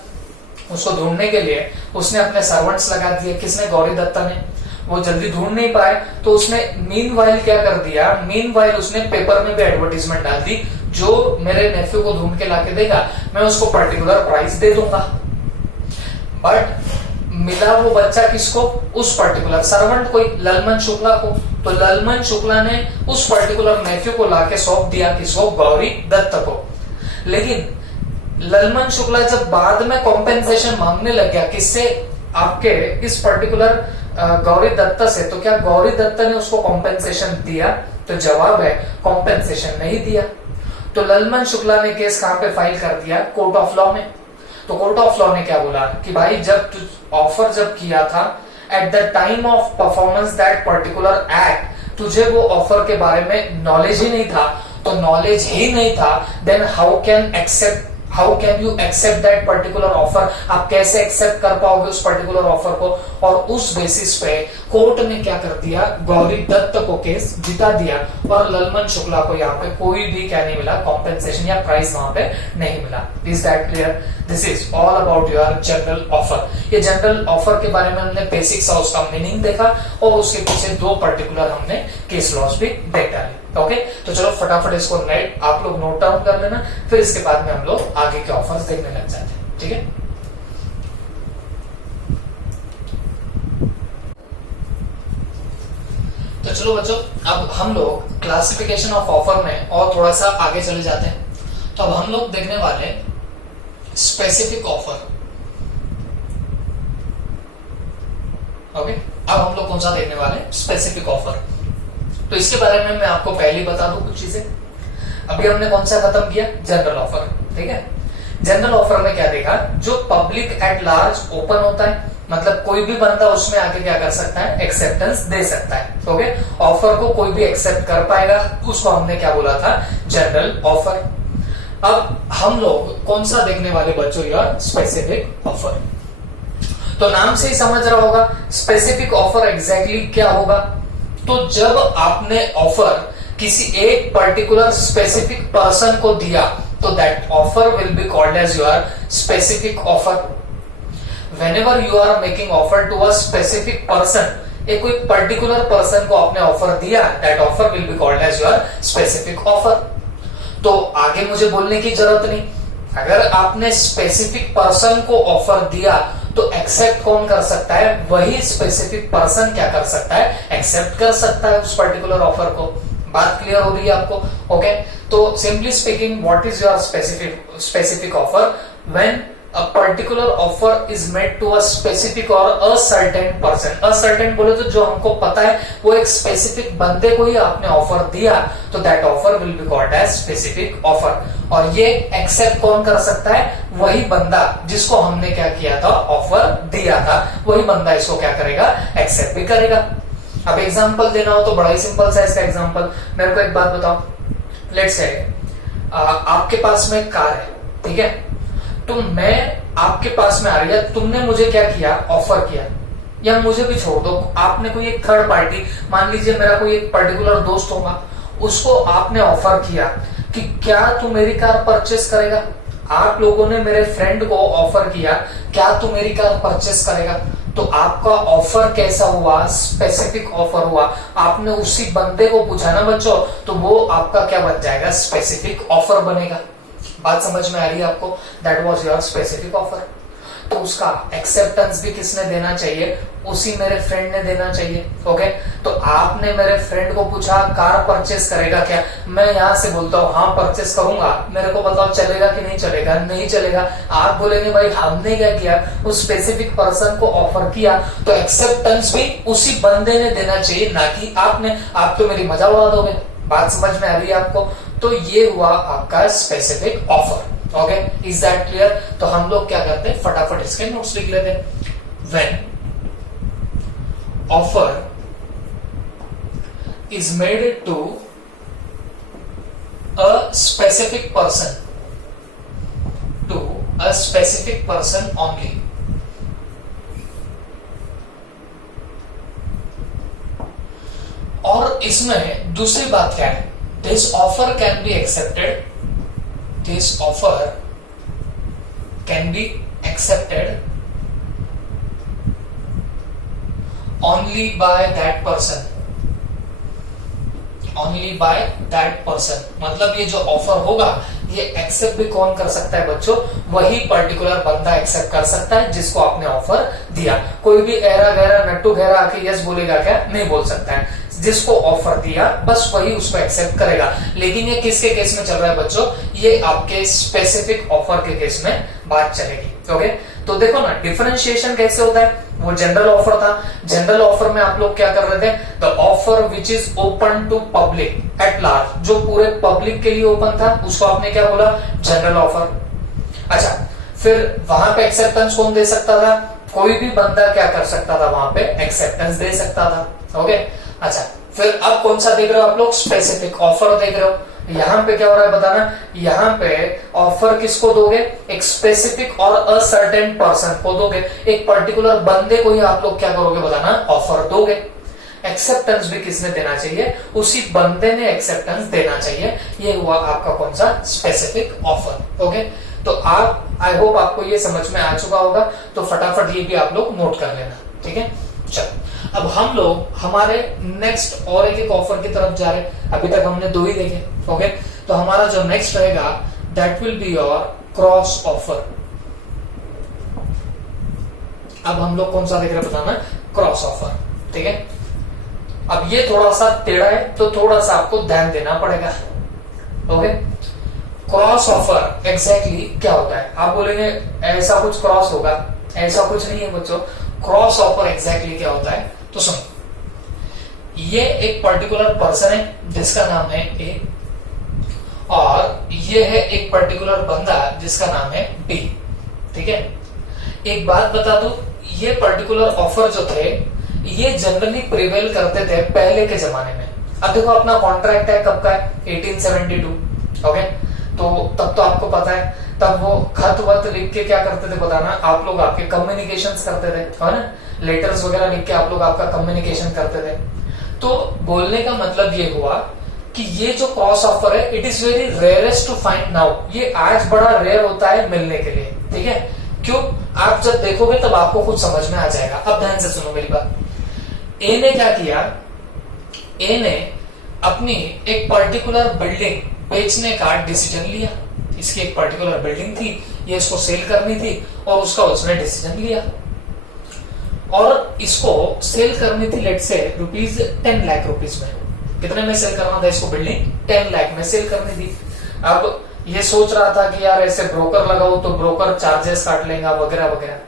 उसको ढूंढने के लिए उसने अपने सर्वेंट्स लगा दिए। किसने? गौरी दत्ता ने। वो जल्दी ढूंढ नहीं पाए तो उसने मीनवाइल क्या कर दिया, मीनवाइल उसने पेपर में भी एडवर्टीजमेंट डाल दी, जो मेरे नेफ्यू को ढूंढ के लाके देगा मैं उसको पर्टिकुलर प्राइस दे दूंगा। बट मिला वो बच्चा किसको? उस पर्टिकुलर सर्वेंट को, ललमन शुक्ला को। तो ललमन शुक्ला ने उस पर्टिकुलर नेफ्यू को लाके सौंप दिया किसको? गौरी दत्त को। लेकिन ललमन शुक्ला जब बाद में कॉम्पेंसेशन मांगने लग गया किससे? आपके इस पर्टिकुलर गौरी दत्ता से, तो क्या गौरी दत्ता ने उसको कॉम्पेंसेशन दिया? तो जवाब है कॉम्पेंसेशन नहीं दिया। तो ललमन शुक्ला ने केस कहां पे फाइल कर दिया? कोर्ट ऑफ लॉ में। तो कोर्ट ऑफ लॉ ने क्या बोला कि भाई जब ऑफर जब किया था at the time of performance that particular act, तुझे वो ऑफर के बारे में नॉलेज ही नहीं था। तो नॉलेज ही नहीं था, then how can you accept that particular offer? आप कैसे एक्सेप्ट कर पाओगे उस पर्टिकुलर ऑफर को? और उस बेसिस पे कोर्ट ने क्या कर दिया? गौरी दत्त को केस जिता दिया और ललमन शुक्ला को यहाँ पे कोई भी क्या नहीं मिला, कॉम्पेंसेशन या प्राइस वहां पे नहीं मिला। Is that clear? This is all about your general offer. ये जनरल ऑफर के बारे में हमने बेसिक सा उसका मीनिंग देखा और उसके पीछे दो पर्टिकुलर हमने केस लॉस भी देख डाले। ओके, तो चलो फटाफट इसको आप लोग नोट डाउन कर लेना, फिर इसके बाद में हम लोग आगे के ऑफर्स देखने लग जाते हैं। ठीक है, तो चलो बच्चों, अब हम लोग क्लासिफिकेशन ऑफ ऑफर में और थोड़ा सा आगे चले जाते हैं। तो अब हम लोग देखने वाले स्पेसिफिक ऑफर। ओके, अब हम लोग कौन सा देखने वाले? Specific offer. तो इसके बारे में मैं आपको पहले ही बता दूं कुछ चीजें। अभी हमने कौन सा खत्म किया? General offer. ठीक है, जनरल ऑफर में क्या देखा? जो पब्लिक एट लार्ज ओपन होता है, मतलब कोई भी बंदा उसमें आके क्या कर सकता है, एक्सेप्टेंस दे सकता है। ओके, ऑफर को कोई भी एक्सेप्ट कर पाएगा, उसको हमने क्या बोला था, जनरल ऑफर। अब हम लोग कौन सा देखने वाले बच्चों, यार स्पेसिफिक ऑफर। तो नाम से ही समझ रहा होगा स्पेसिफिक ऑफर एग्जैक्टली क्या होगा। तो जब आपने ऑफर किसी एक पर्टिकुलर स्पेसिफिक पर्सन को दिया तो that offer will be called as your specific offer. Whenever you are making offer to a specific person, एक कोई पर्टिकुलर पर्सन को आपने ऑफर दिया, that offer will be called as your specific offer. तो आगे मुझे बोलने की जरूरत नहीं, अगर आपने स्पेसिफिक पर्सन को ऑफर दिया तो एक्सेप्ट कौन कर सकता है, वही स्पेसिफिक पर्सन क्या कर सकता है, एक्सेप्ट कर सकता है उस पर्टिकुलर ऑफर को। बात क्लियर हो रही है आपको? ओके, तो simply speaking what is your specific offer, when a particular offer is made to a specific or a certain person। a certain बोले तो जो हमको पता है वो एक स्पेसिफिक बंदे को ही आपने ऑफर दिया, तो that offer will be called as specific offer. और ये एक्सेप्ट कौन कर सकता है, वही बंदा जिसको हमने क्या किया था, ऑफर दिया था, वही बंदा इसको क्या करेगा, एक्सेप्ट भी करेगा। अब एग्जांपल देना हो तो बड़ा ही सिंपल सा इसका एग्जांपल। मेरे को एक बात बताओ, लेट्स से आपके पास में कार है, ठीक है, तो मैं आपके पास में आ रही है, तुमने मुझे क्या किया, ऑफर किया, या मुझे भी छोड़ दो, आपने कोई एक थर्ड पार्टी, मान लीजिए मेरा कोई एक पर्टिकुलर दोस्त होगा, उसको आपने ऑफर किया कि क्या तू मेरी कार परचेस करेगा। आप लोगों ने मेरे फ्रेंड को ऑफर किया, क्या तू मेरी कार परचेस करेगा। तो आपका ऑफर कैसा हुआ, स्पेसिफिक ऑफर हुआ। आपने उसी बंदे को पूछा ना बच्चों, तो वो आपका क्या बन जाएगा, स्पेसिफिक ऑफर बनेगा। बात समझ में आ रही है आपको? That was your specific offer. तो उसका एक्सेप्टेंस भी किसने देना चाहिए, उसी मेरे फ्रेंड ने देना चाहिए। ओके, तो आपने मेरे फ्रेंड को पूछा कार परचेस करेगा क्या, मैं यहां से बोलता हूं हाँ परचेस करूंगा, मेरे को बताओ चलेगा कि नहीं चलेगा, नहीं चलेगा। आप बोलेंगे भाई हमने क्या किया, उस स्पेसिफिक पर्सन को ऑफर किया, तो एक्सेप्टेंस भी उसी बंदे ने देना चाहिए, ना कि आपने। आप तो मेरी मजा उड़ा दोगे। बात समझ में आ रही है आपको? तो ये हुआ आपका specific offer. Okay, is that clear? तो हम लोग क्या करते हैं, फटाफट इसके नोट्स लिख लेते हैं। When offer is made to a specific person only, और इसमें दूसरी बात क्या है, this offer can be accepted, this offer can be accepted only by that person, only by that person। मतलब ये जो ऑफर होगा ये एक्सेप्ट भी कौन कर सकता है बच्चों, वही पर्टिकुलर बंदा एक्सेप्ट कर सकता है जिसको आपने ऑफर दिया। कोई भी ऐरा गैरा नट्टू गैरा आके यस बोलेगा क्या, नहीं बोल सकता है। जिसको ऑफर दिया बस वही उसको एक्सेप्ट करेगा। लेकिन ये किसके केस में चल रहा है बच्चों, ये आपके स्पेसिफिक ऑफर के केस में बात चलेगी। ओके, तो देखो ना डिफरेंशिएशन कैसे होता है। वो जनरल ऑफर था, जनरल ऑफर में आप लोग क्या कर रहे थे, the offer which is open to public at large, जो पूरे पब्लिक के लिए ओपन था उसको आपने क्या बोला, जनरल ऑफर। अच्छा, फिर वहां पे एक्सेप्टेंस कौन दे सकता था, कोई भी बंदा क्या कर सकता था, वहां पे एक्सेप्टेंस दे सकता था। ओके, अच्छा, फिर अब कौन सा देख रहे हो आप लोग, स्पेसिफिक ऑफर देख रहे हो। यहाँ पे क्या हो रहा है बताना, यहाँ पे ऑफर किसको दोगे, एक स्पेसिफिक और असर्टेन पर्सन को दोगे, एक पर्टिकुलर बंदे को ही आप लोग क्या करोगे बताना, ऑफर दोगे। एक्सेप्टेंस भी किसने देना चाहिए, उसी बंदे ने एक्सेप्टेंस देना चाहिए। ये हुआ आपका कौन सा, स्पेसिफिक ऑफर। ओके, तो आप, आई होप आपको ये समझ में आ चुका होगा, तो फटाफट ये भी आप लोग नोट कर लेना। ठीक है, चलो अब हम लोग हमारे नेक्स्ट और एक ऑफर की तरफ जा रहे हैं। अभी तक हमने दो ही देखे। ओके, तो हमारा जो नेक्स्ट रहेगा that will be your cross offer. अब हम लोग कौन सा देख रहे हैं बताना, क्रॉस ऑफर। ठीक है, अब ये थोड़ा सा टेढ़ा है तो थोड़ा सा आपको ध्यान देना पड़ेगा। ओके, क्रॉस ऑफर एग्जैक्टली क्या होता है, आप बोलेंगे ऐसा कुछ क्रॉस होगा, ऐसा कुछ नहीं है बच्चों। क्रॉस ऑफर एग्जैक्टली क्या होता है, तो सुनो, ये एक पर्टिकुलर पर्सन है जिसका नाम है ए, और ये है एक पर्टिकुलर बंदा जिसका नाम है बी। ठीक है, एक बात बता दो, ये पर्टिकुलर ऑफर जो थे ये जनरली प्रिवेल करते थे पहले के जमाने में। अब देखो अपना कॉन्ट्रैक्ट है कब का है, 1872। ओके, तो तब तो आपको पता है, तब वो खत वत लिख के क्या करते थे बताना, आप लोग आपके कम्युनिकेशंस करते थे, है ना, लेटर्स वगैरह लिख के आप लोग आपका कम्युनिकेशन करते थे। तो बोलने का मतलब ये हुआ कि ये जो क्रॉस ऑफर है it is very rarest to find now, ये आज बड़ा रेयर होता है मिलने के लिए। ठीक है, क्यों, आप जब देखोगे तब आपको कुछ समझ में आ जाएगा। अब ध्यान से सुनो मेरी बात। ए ने क्या किया, ए ने अपनी एक पर्टिकुलर बिल्डिंग बेचने का डिसीजन लिया। इसकी एक पर्टिकुलर बिल्डिंग थी, ये इसको सेल करनी थी और उसका उसने डिसीजन लिया और इसको सेल करनी थी लेट से ₹10 लाख में। कितने में सेल करना था इसको बिल्डिंग? 10 लाख में सेल करनी थी। अब ये सोच रहा था कि यार ऐसे ब्रोकर लगाओ तो ब्रोकर चार्जेस काट लेगा वगैरह वगैरह।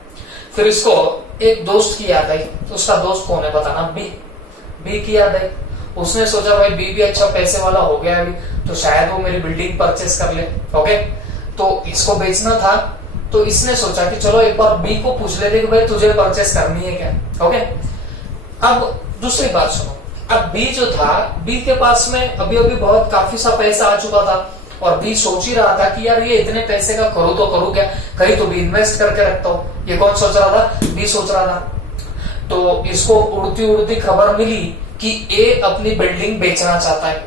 फिर इसको एक दोस्त की याद आई, तो उसका दोस्त कौन है बताना, बी की याद आई। उसने सोचा भाई बी भी अच्छा पैसे वाला हो गया अभी, तो शायद वो मेरी बिल्डिंग परचेस कर ले। ओके, तो इसको बेचना था, तो इसने सोचा कि चलो एक बार बी को पूछ लेते कि भाई तुझे परचेस करनी है क्या। ओके, अब दूसरी बात सुनो, अब बी जो था, बी के पास में अभी अभी बहुत काफी सा पैसा आ चुका था और बी सोच ही रहा था कि यार ये इतने पैसे का करूँ तो करूँ क्या, कहीं तो भी इन्वेस्ट करके रखता हूँ। ये कौन सोच रहा था? बी सोच रहा था। तो इसको उड़ती उड़ती खबर मिली कि ए अपनी बिल्डिंग बेचना चाहता है।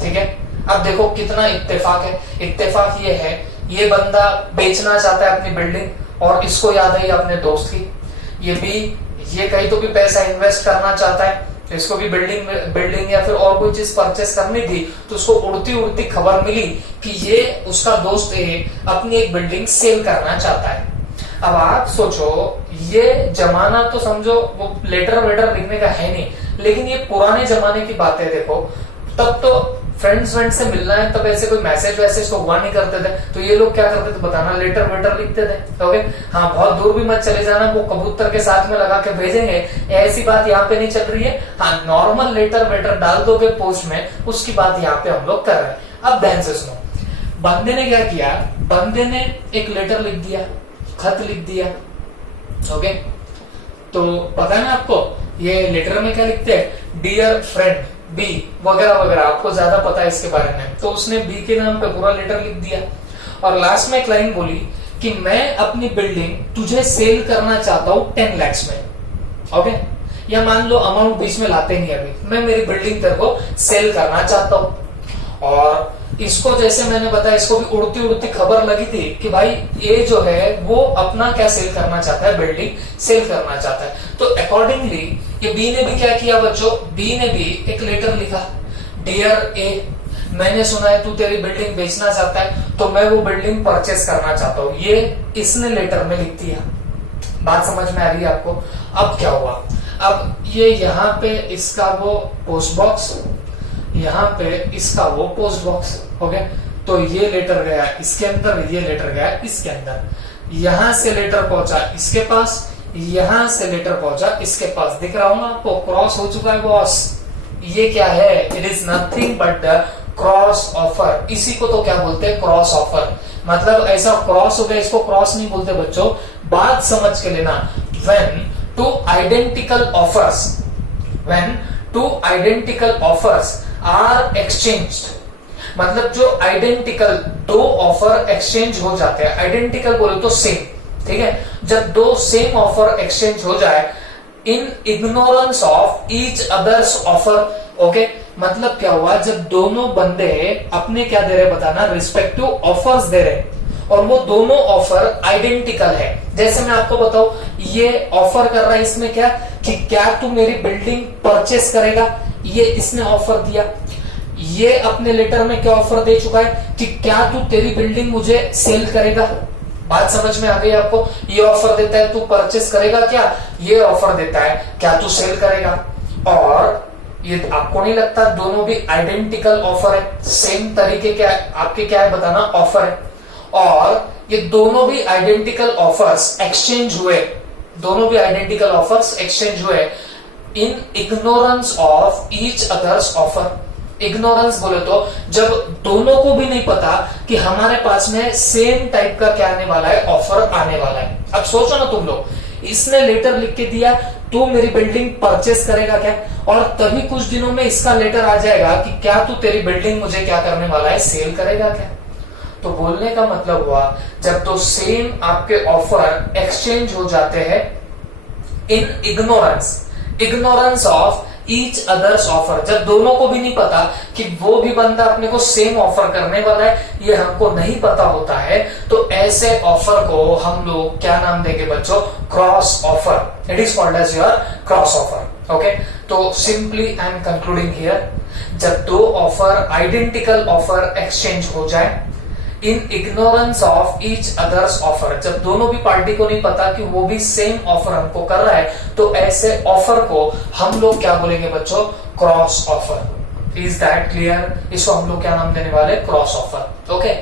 ठीक है, अब देखो कितना इत्तेफाक है। इत्तेफाक ये है, ये बंदा बेचना चाहता है अपनी बिल्डिंग और इसको याद आई अपने दोस्त की। ये बी, ये कहीं तो भी पैसा इन्वेस्ट करना चाहता है, तो इसको भी बिल्डिंग या फिर और कोई चीज परचेस करनी थी, तो उसको उड़ती उड़ती खबर मिली कि ये उसका दोस्त ए अपनी एक बिल्डिंग सेल करना चाहता है। अब आप सोचो, ये जमाना तो समझो वो लेटर वेटर लिखने का है नहीं, लेकिन ये पुराने जमाने की बातें देखो, तब तो फ्रेंड्स से मिलना है तब ऐसे कोई मैसेज वैसेज तो हुआ नहीं करते थे। तो ये लोग क्या करते थे बताना, लेटर वेटर लिखते थे। ओके, हाँ, बहुत दूर भी मत चले जाना, वो कबूतर के साथ में लगा के भेजेंगे, ऐसी बात यहाँ पे नहीं चल रही है। हाँ, नॉर्मल लेटर वेटर डाल दोगे पोस्ट में, उसकी बात यहाँ पे हम लोग कर रहे हैं। अब ध्यान से सुनो, बंदे ने क्या किया, बंदे ने एक लेटर लिख दिया, खत लिख दिया। ओके, तो पता है ना आपको ये लेटर में क्या लिखते हैं, डियर फ्रेंड बी वगैरह वगैरह, आपको ज्यादा पता है इसके बारे में। तो उसने बी के नाम पे पूरा लेटर लिख दिया और लास्ट में एक लाइन बोली कि मैं अपनी बिल्डिंग तुझे सेल करना चाहता हूं 10 लाख में। ओके, या मान लो अमाउंट बीच में लाते नहीं, अभी मैं मेरी बिल्डिंग तेरे को सेल करना चाहता हूं। और इसको जैसे मैंने बताया, इसको भी उड़ती उड़ती खबर लगी थी कि भाई ये जो है वो अपना क्या सेल करना चाहता है, बिल्डिंग सेल करना चाहता है। तो अकॉर्डिंगली ये बी ने भी क्या किया बच्चों, बी ने भी एक लेटर लिखा, डियर ए, मैंने सुना है तू तेरी बिल्डिंग बेचना चाहता है, तो मैं वो बिल्डिंग परचेस करना चाहता हूँ। ये इसने लेटर में लिख दिया। बात समझ में आ रही है आपको? अब क्या हुआ, अब ये यहाँ पे इसका वो पोस्ट बॉक्स, यहाँ पे इसका वो पोस्ट बॉक्स। ओके, तो ये लेटर गया इसके अंदर, ये लेटर गया इसके अंदर, यहां से लेटर पहुंचा इसके पास, यहां से लेटर पहुंचा इसके पास। दिख रहा हूं ना आपको, क्रॉस हो चुका है बॉस। ये क्या है, it is nothing but the cross offer. इसी को तो क्या बोलते हैं, क्रॉस ऑफर। मतलब ऐसा क्रॉस हो गया, इसको क्रॉस नहीं बोलते बच्चों, बात समझ के लेना। When two identical offers, when two identical offers are exchanged, मतलब जो आइडेंटिकल दो ऑफर एक्सचेंज हो जाते हैं, आइडेंटिकल बोले तो सेम, ठीक है, जब दो सेम ऑफर एक्सचेंज हो जाए in ignorance of each other's offer. Okay, मतलब क्या हुआ, जब दोनों बंदे अपने क्या दे रहे बताना, रिस्पेक्टिव ऑफर्स दे रहे और वो दोनों ऑफर आइडेंटिकल है। जैसे मैं आपको बताऊं, ये ऑफर कर रहा है इसमें क्या, कि क्या तू मेरी बिल्डिंग परचेस करेगा, ये इसने ऑफर दिया। ये अपने लेटर में क्या ऑफर दे चुका है कि क्या तू तेरी बिल्डिंग मुझे सेल करेगा। बात समझ में आ गई आपको? ये ऑफर देता है तू परचेस करेगा क्या, ये ऑफर देता है क्या तू सेल करेगा। और ये आपको नहीं लगता दोनों भी आइडेंटिकल ऑफर है, सेम तरीके के आपके क्या है बताना, ऑफर है। और ये दोनों भी आइडेंटिकल ऑफर्स एक्सचेंज हुए, दोनों भी आइडेंटिकल ऑफर्स एक्सचेंज हुए इन ignorance of each other's offer. Ignorance बोले तो जब दोनों को भी नहीं पता कि हमारे पास में सेम टाइप का क्या आने वाला है, ऑफर आने वाला है। अब सोचो ना तुम लोग, इसने लेटर लिख के दिया तू मेरी बिल्डिंग परचेस करेगा क्या, और तभी कुछ दिनों में इसका लेटर आ जाएगा कि क्या तू तेरी बिल्डिंग मुझे क्या करने वाला है, सेल करेगा क्या। तो बोलने का मतलब हुआ जब तो सेम आपके ऑफर एक्सचेंज हो जाते हैं इन ignorance of each other's offer, जब दोनों को भी नहीं पता कि वो भी बंदा अपने को सेम ऑफर करने वाला है, ये हमको नहीं पता होता है, तो ऐसे ऑफर को हम लोग क्या नाम देंगे बच्चों, cross offer. It is called as your cross offer. Okay, तो simply I am concluding here, जब दो ऑफर आइडेंटिकल ऑफर एक्सचेंज हो जाए in ignorance of each other's offer, जब दोनों भी पार्टी को नहीं पता कि वो भी सेम ऑफर हमको कर रहा है, तो ऐसे ऑफर को हम लोग क्या बोलेंगे बच्चों, cross offer. Is that clear? इसको हम लोग क्या नाम देने वाले, क्रॉस ऑफर। ओके,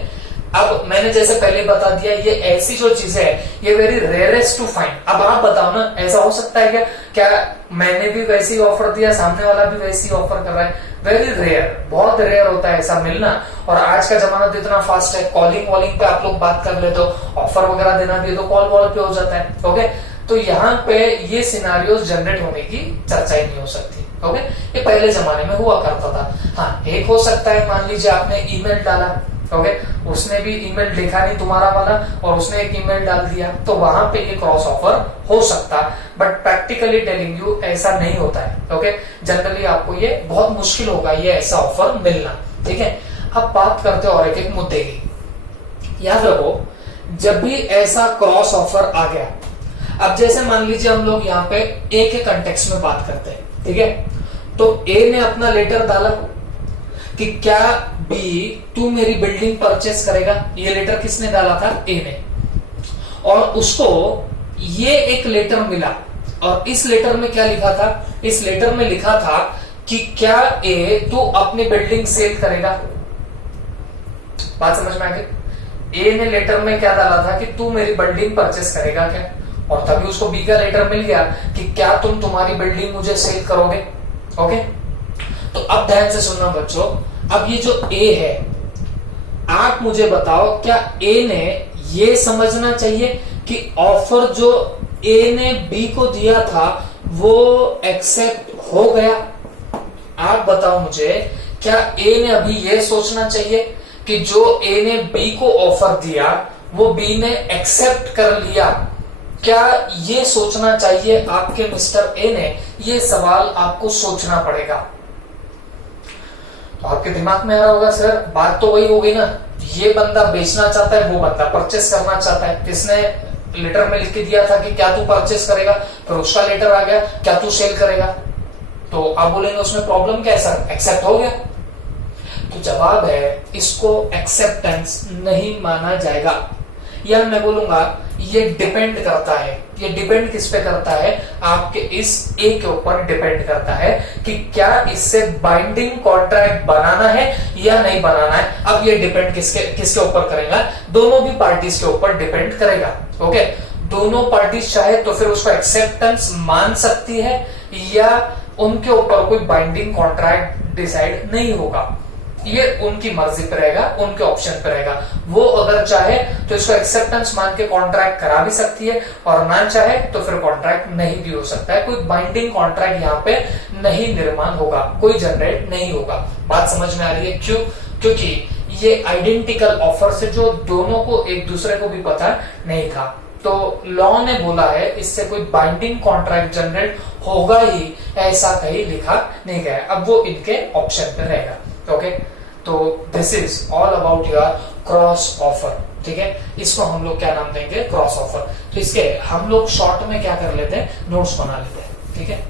अब मैंने जैसे पहले बता दिया, ये ऐसी जो चीजें है ये वेरी रेयरेस्ट टू फाइंड। अब आप बताओ ना, ऐसा हो सकता है क्या मैंने भी वैसे ही ऑफर दिया, सामने वाला भी वैसे ही ऑफर कर रहा है? वेरी रेयर, बहुत रेयर होता है ऐसा मिलना। और आज का जमाना तो इतना फास्ट है, कॉलिंग वॉलिंग पे आप लोग बात कर लेते हो, ऑफर वगैरह देना भी है तो कॉल वॉल पे हो जाता है। ओके, तो यहाँ पे ये सिनारियोस जनरेट होने की चर्चा ही नहीं हो सकती। ओके, ये पहले जमाने में हुआ करता था। हाँ, एक हो सकता है, मान लीजिए आपने ईमेल डाला, ओके, उसने भी ईमेल देखा नहीं तुम्हारा वाला और उसने एक ईमेल डाल दिया, तो वहां पे ये क्रॉस ऑफर हो सकता, बट प्रैक्टिकली टेलिंग यू ऐसा नहीं होता है। ओके, जनरली आपको ये बहुत मुश्किल होगा ये ऐसा ऑफर मिलना। ठीक है, अब बात करते हैं और एक एक मुद्दे की। याद रखो, जब भी ऐसा क्रॉस ऑफर आ गया, अब जैसे मान लीजिए हम लोग यहाँ पे ए के कंटेक्स्ट में बात करते हैं, ठीक है, तो ए ने अपना लेटर डाला कि क्या बी तू मेरी बिल्डिंग परचेस करेगा। ये लेटर किसने डाला था, ए ने, और उसको ये एक लेटर मिला, और इस लेटर में क्या लिखा था, इस लेटर में लिखा था कि क्या ए तू अपनी बिल्डिंग सेल करेगा। बात समझ में आ गई? ए ने लेटर में क्या डाला था कि तू मेरी बिल्डिंग परचेस करेगा क्या, और तभी उसको बी का लेटर मिल गया कि क्या तुम तुम्हारी बिल्डिंग मुझे सेल करोगे। ओके, तो अब ध्यान से सुनना बच्चों, अब ये जो ए है, आप मुझे बताओ क्या ए ने ये समझना चाहिए कि ऑफर जो ए ने बी को दिया था वो एक्सेप्ट हो गया। आप बताओ मुझे, क्या ए ने अभी ये सोचना चाहिए कि जो ए ने बी को ऑफर दिया वो बी ने एक्सेप्ट कर लिया? क्या ये सोचना चाहिए आपके मिस्टर ए ने? ये सवाल आपको सोचना पड़ेगा। तो आपके दिमाग में आ रहा होगा, सर बात तो वही हो गई ना, ये बंदा बेचना चाहता है, वो बंदा परचेस करना चाहता है। किसने लेटर में लिख के दिया था कि क्या तू परचेस करेगा, फिर उसका लेटर आ गया क्या तू सेल करेगा, तो आप बोलेंगे उसमें प्रॉब्लम क्या है सर, एक्सेप्ट हो गया। तो जवाब है, इसको एक्सेप्टेंस नहीं माना जाएगा, या मैं बोलूंगा ये डिपेंड करता है। ये डिपेंड किस पे करता है, आपके इस ए के ऊपर डिपेंड करता है कि क्या इससे बाइंडिंग कॉन्ट्रैक्ट बनाना है या नहीं बनाना है। अब ये डिपेंड किसके ऊपर करेगा, दोनों भी पार्टीज के ऊपर डिपेंड करेगा। ओके, दोनों पार्टीज चाहे तो फिर उसको एक्सेप्टेंस मान सकती है, या उनके ऊपर कोई बाइंडिंग कॉन्ट्रैक्ट डिसाइड नहीं होगा। ये उनकी मर्जी पे रहेगा, उनके ऑप्शन पे रहेगा। वो अगर चाहे तो इसको एक्सेप्टेंस मान के कॉन्ट्रैक्ट करा भी सकती है, और ना चाहे तो फिर कॉन्ट्रैक्ट नहीं भी हो सकता है। कोई बाइंडिंग कॉन्ट्रैक्ट यहाँ पे नहीं निर्माण होगा, कोई जनरेट नहीं होगा। बात समझ में आ रही है? क्यों? क्योंकि ये आइडेंटिकल ऑफर से जो दोनों को एक दूसरे को भी पता नहीं था, तो लॉ ने बोला है इससे कोई बाइंडिंग कॉन्ट्रैक्ट जनरेट होगा ही, ऐसा कहीं लिखा नहीं गया। अब वो इनके ऑप्शन पे रहेगा। ओके, तो this is all about your cross offer. ठीक है, इसको हम लोग क्या नाम देंगे, क्रॉस ऑफर। तो इसके हम लोग शॉर्ट में क्या कर लेते हैं, नोट्स बना लेते हैं। ठीक है,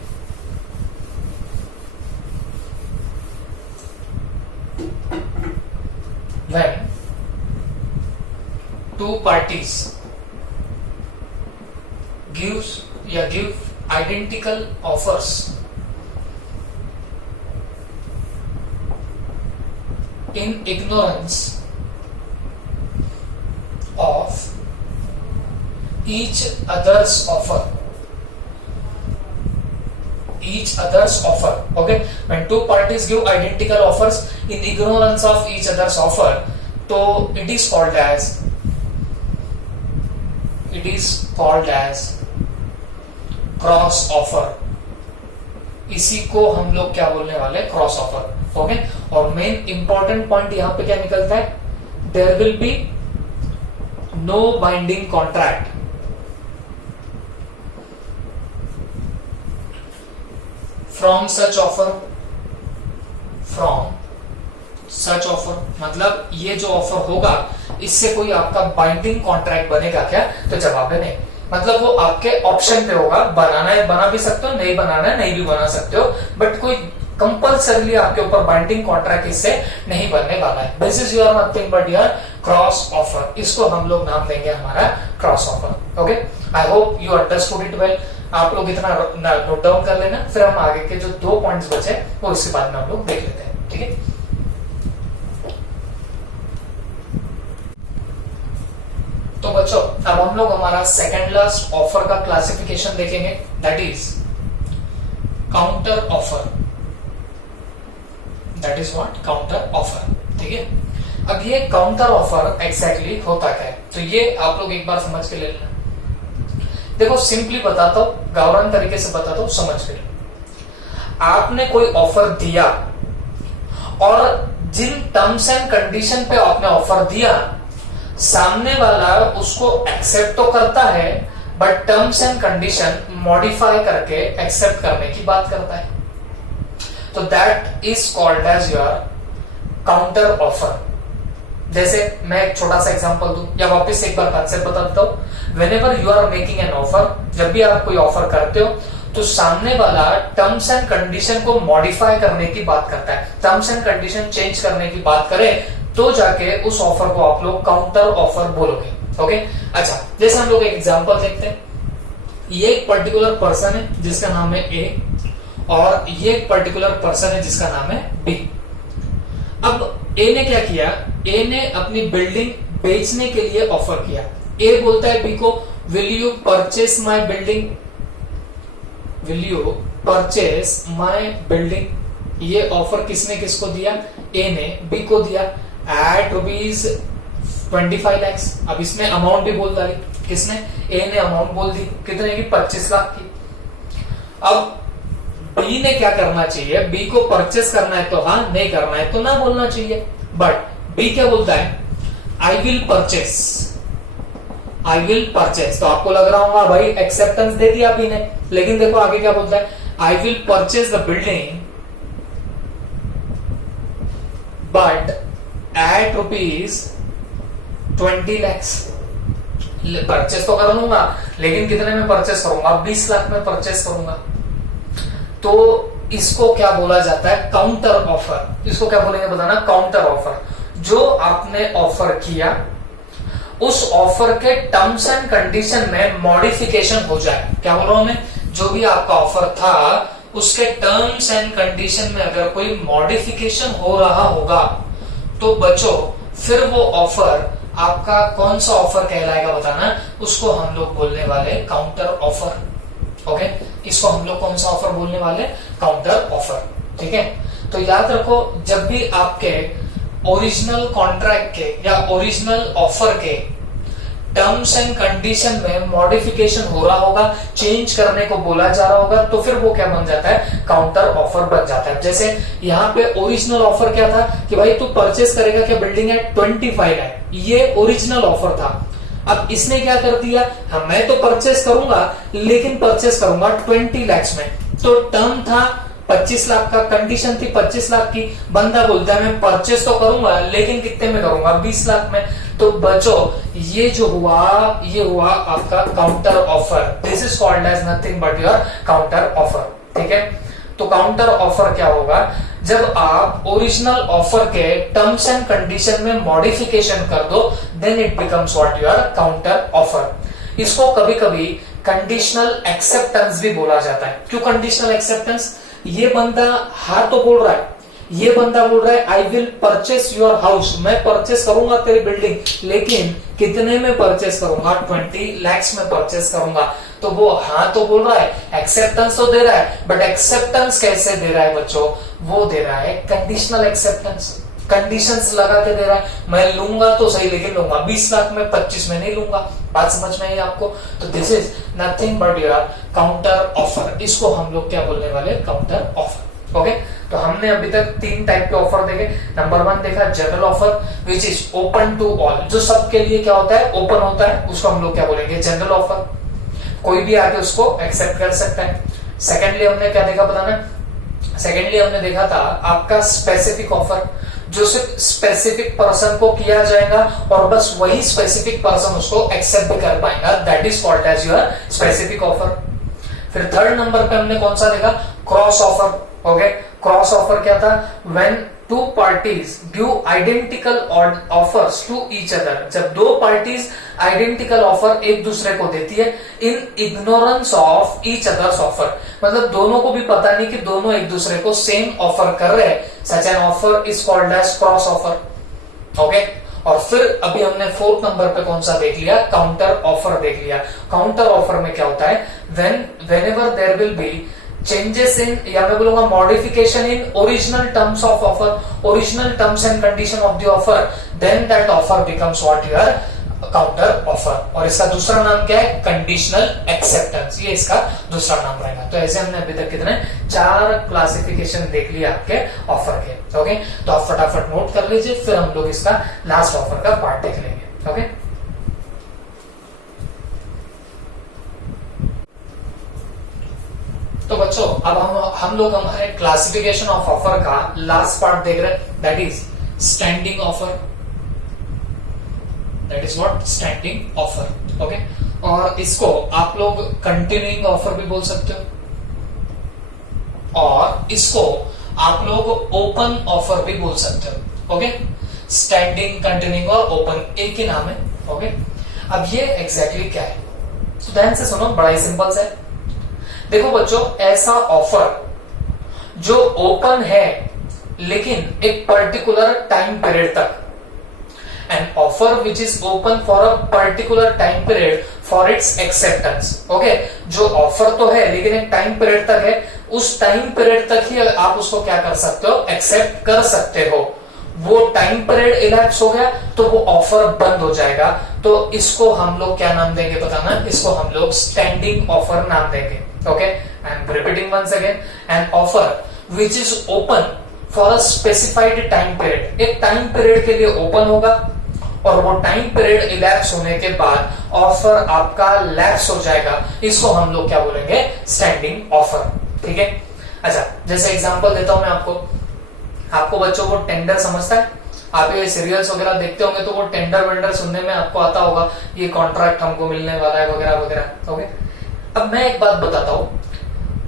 when two parties give identical offers in ignorance of each other's offer. Okay, when two parties give identical offers in ignorance of each other's offer, so it is called as cross offer, इसी को हम लोग क्या बोलने वाले, cross offer. Okay, और main important point यहां पे क्या निकलता है, there will be no binding contract from such offer, from such offer मतलब ये जो ऑफर होगा इससे कोई आपका बाइंडिंग कॉन्ट्रैक्ट बनेगा क्या, तो जवाब है नहीं। मतलब वो आपके ऑप्शन पे होगा, बनाना है बना भी सकते हो, नहीं बनाना है नहीं भी बना सकते हो, बट कोई कंपल्सरीली आपके ऊपर बाइंडिंग कॉन्ट्रैक्ट इससे नहीं बनने वाला है। This is your nothing but your cross offer, इसको हम लोग नाम देंगे हमारा cross offer. Okay, I hope you understood it well. आप लोग इतना नोट डाउन कर लेना, फिर हम आगे के जो 2 पॉइंट्स बचे वो इसके बाद में हम लोग देख लेते हैं। ठीक है, तो बच्चों अब हम लोग हमारा सेकेंड लास्ट ऑफर का क्लासिफिकेशन देखेंगे, that is counter offer. That is what, counter offer. ठीक है, अब ये काउंटर ऑफर एग्जैक्टली होता क्या है, तो ये आप लोग एक बार समझ के ले लेना। देखो सिंपली बताता हूं, गावरान तरीके से बताता हूं, समझ के। आपने कोई ऑफर दिया और जिन टर्म्स एंड कंडीशन पे आपने ऑफर दिया, सामने वाला उसको एक्सेप्ट तो करता है, but terms and condition modify करके एक्सेप्ट करने की बात करता है, तो that is called as your counter offer. जैसे मैं एक छोटा सा एग्जांपल दूं या वापस एक बार कॉन्सेप्ट बता देता हूं। Whenever you are making an offer, जब भी आप कोई ऑफर करते हो तो सामने वाला टर्म्स एंड कंडीशन को मॉडिफाई करने की बात करता है, टर्म्स एंड कंडीशन चेंज करने की बात करे तो जाके उस ऑफर को आप लोग काउंटर ऑफर बोलोगे। ओके, अच्छा जैसे हम लोग एक एग्जांपल देखते हैं। ये एक पर्टिकुलर पर्सन है जिसका नाम है ए, और ये एक पर्टिकुलर पर्सन है जिसका नाम है बी। अब ए ने क्या किया, ए ने अपनी बिल्डिंग बेचने के लिए ऑफर किया। ए बोलता है बी को, will you purchase my building, will you purchase my building. ये ऑफर किसने किसको दिया, ए ने बी को दिया एट ₹25 lakhs। अब इसमें अमाउंट भी बोल डाली, किसने, ए ने अमाउंट बोल दी कितने की, 25 लाख की। अब बी ने क्या करना चाहिए, बी को परचेस करना है तो हाँ, नहीं करना है तो ना बोलना चाहिए, बट बी क्या बोलता है, I will purchase, I will purchase. तो आपको लग रहा होगा भाई एक्सेप्टेंस दे दिया बी ने, लेकिन देखो आगे क्या बोलता है, I will purchase the building but at ₹20 lakhs। Purchase तो कर लूंगा, लेकिन कितने में परचेस करूंगा, 20 लाख में परचेस करूंगा। तो इसको क्या बोला जाता है, काउंटर ऑफर। इसको क्या बोलेंगे बताना, काउंटर ऑफर। जो आपने ऑफर किया उस ऑफर के टर्म्स एंड कंडीशन में मॉडिफिकेशन हो जाए। क्या बोल रहा हूं मैं, जो भी आपका ऑफर था उसके टर्म्स एंड कंडीशन में अगर कोई मॉडिफिकेशन हो रहा होगा तो बच्चों फिर वो ऑफर आपका कौन सा ऑफर कहलाएगा बताना, उसको हम लोग बोलने वाले काउंटर ऑफर। ओके, इसको हम लोग कौन सा ऑफर बोलने वाले, काउंटर ऑफर। ठीक है, तो याद रखो जब भी आपके ओरिजिनल कॉन्ट्रैक्ट के या ओरिजिनल ऑफर के टर्म्स एंड कंडीशन में मॉडिफिकेशन हो रहा होगा, चेंज करने को बोला जा रहा होगा, तो फिर वो क्या बन जाता है, काउंटर ऑफर बन जाता है। जैसे यहाँ पे ओरिजिनल ऑफर क्या था कि भाई तू परचेस करेगा क्या बिल्डिंग है, 25 लाख, ये ओरिजिनल ऑफर था। अब इसने क्या कर दिया, हाँ मैं तो परचेस करूंगा लेकिन परचेस करूंगा 20 lakhs में। तो टर्म था 25 लाख का, कंडीशन थी 25 लाख की, बंदा बोलता है मैं परचेस तो करूंगा लेकिन कितने में करूंगा, 20 लाख में। तो बच्चों ये जो हुआ, ये हुआ आपका counter offer. This is called as nothing but your counter offer. ठीक है, तो काउंटर ऑफर क्या होगा, जब आप ओरिजिनल ऑफर के टर्म्स एंड कंडीशन में मॉडिफिकेशन कर दो, then it becomes what your counter offer. इसको कभी कभी कंडीशनल एक्सेप्टेंस भी बोला जाता है। क्यों कंडीशनल एक्सेप्टेंस, ये बंदा हाँ तो बोल रहा है, ये बंदा बोल रहा है I will purchase your house, मैं परचेस करूंगा तेरी बिल्डिंग, लेकिन कितने में परचेस करूंगा, 20 lakhs में परचेस करूंगा। तो वो हाँ तो बोल रहा है, एक्सेप्टेंस तो दे रहा है, बट एक्सेप्टेंस कैसे दे रहा है बच्चों, वो दे रहा है कंडीशनल एक्सेप्टेंस। कंडीशंस लगा के दे रहा है, मैं लूंगा तो सही लेकिन लूंगा 20 लाख में, 25 में नहीं लूंगा, बात समझ में आई आपको? तो this is nothing but your counter offer. इसको हम लोग क्या बोलने वाले? Counter offer. ओके, तो हमने अभी तक 3 टाइप के ऑफर देखे। नंबर 1 देखा general offer which is open to all, जो सबके लिए क्या होता है? ओपन होता है, उसको हम लोग क्या बोलेंगे? General offer. कोई भी आके उसको एक्सेप्ट कर सकता है। सेकेंडली हमने क्या देखा बताना? सेकेंडली हमने देखा था आपका स्पेसिफिक ऑफर, जो सिर्फ स्पेसिफिक पर्सन को किया जाएगा और बस वही स्पेसिफिक पर्सन उसको एक्सेप्ट भी कर पाएगा, that is called as your specific offer. फिर थर्ड नंबर पे हमने कौन सा देखा? Cross offer. Okay, cross offer क्या था? When two parties give identical offers to each other, जब दो पार्टीज आइडेंटिकल ऑफर एक दूसरे को देती है इन ignorance of each other's offer, मतलब दोनों को भी पता नहीं कि दोनों एक दूसरे को सेम ऑफर कर रहे हैं, such an offer is called as cross offer. Okay, और फिर अभी हमने 4th नंबर पे कौन सा देख लिया? काउंटर ऑफर देख लिया। काउंटर ऑफर में क्या होता है? whenever there will be changes in, या मैं बोलूंगा modification in original terms of offer, original terms and condition of the offer, then that offer becomes what your counter offer. और इसका दूसरा नाम क्या है? कंडीशनल एक्सेप्टेंस, ये इसका दूसरा नाम रहेगा। तो ऐसे हमने अभी तक कितने 4 क्लासिफिकेशन देख लिया आपके ऑफर के। ओके, तो आप फटाफट नोट कर लीजिए, फिर हम लोग इसका लास्ट ऑफर का पार्ट देख लेंगे। ओके, तो बच्चों अब हम लोग हमारे क्लासिफिकेशन ऑफ ऑफर का लास्ट पार्ट देख रहे हैं, that is standing offer. That is what? Standing offer. Okay, और इसको आप लोग कंटिन्यूइंग ऑफर भी बोल सकते हो, और इसको आप लोग ओपन ऑफर भी बोल सकते हो। ओके, स्टैंडिंग, कंटिन्यूइंग और ओपन एक ही नाम है। ओके, अब ये एग्जैक्टली क्या है? तो ध्यान से सुनो, बड़ा ही सिंपल सा है। देखो बच्चों, ऐसा ऑफर जो ओपन है लेकिन एक पर्टिकुलर टाइम पीरियड तक, an offer which is open for a particular time period for its acceptance। Okay, जो ऑफर तो है लेकिन एक टाइम पीरियड तक है, उस टाइम पीरियड तक ही आप उसको क्या कर सकते हो? एक्सेप्ट कर सकते हो। वो टाइम पीरियड इलैप्स हो गया तो वो ऑफर बंद हो जाएगा। तो इसको हम लोग क्या नाम देंगे बताना? इसको हम लोग स्टैंडिंग ऑफर नाम देंगे। Okay, I am repeating once again, an offer which is open for a specified time period, एक टाइम पीरियड के लिए ओपन होगा और वो टाइम पीरियड इलैप्स होने के बाद ऑफर आपका लैप्स हो जाएगा, इसको हम लोग क्या बोलेंगे? Standing offer. ठीक है, अच्छा जैसे एग्जांपल देता हूं मैं आपको बच्चों को टेंडर समझता है? आप ये सीरियल्स वगैरह देखते होंगे तो वो टेंडर वेंडर सुनने में आपको आता होगा, ये कॉन्ट्रैक्ट हमको मिलने वाला है वगैरह वगैरह। ओके, अब मैं एक बात बताता हूँ,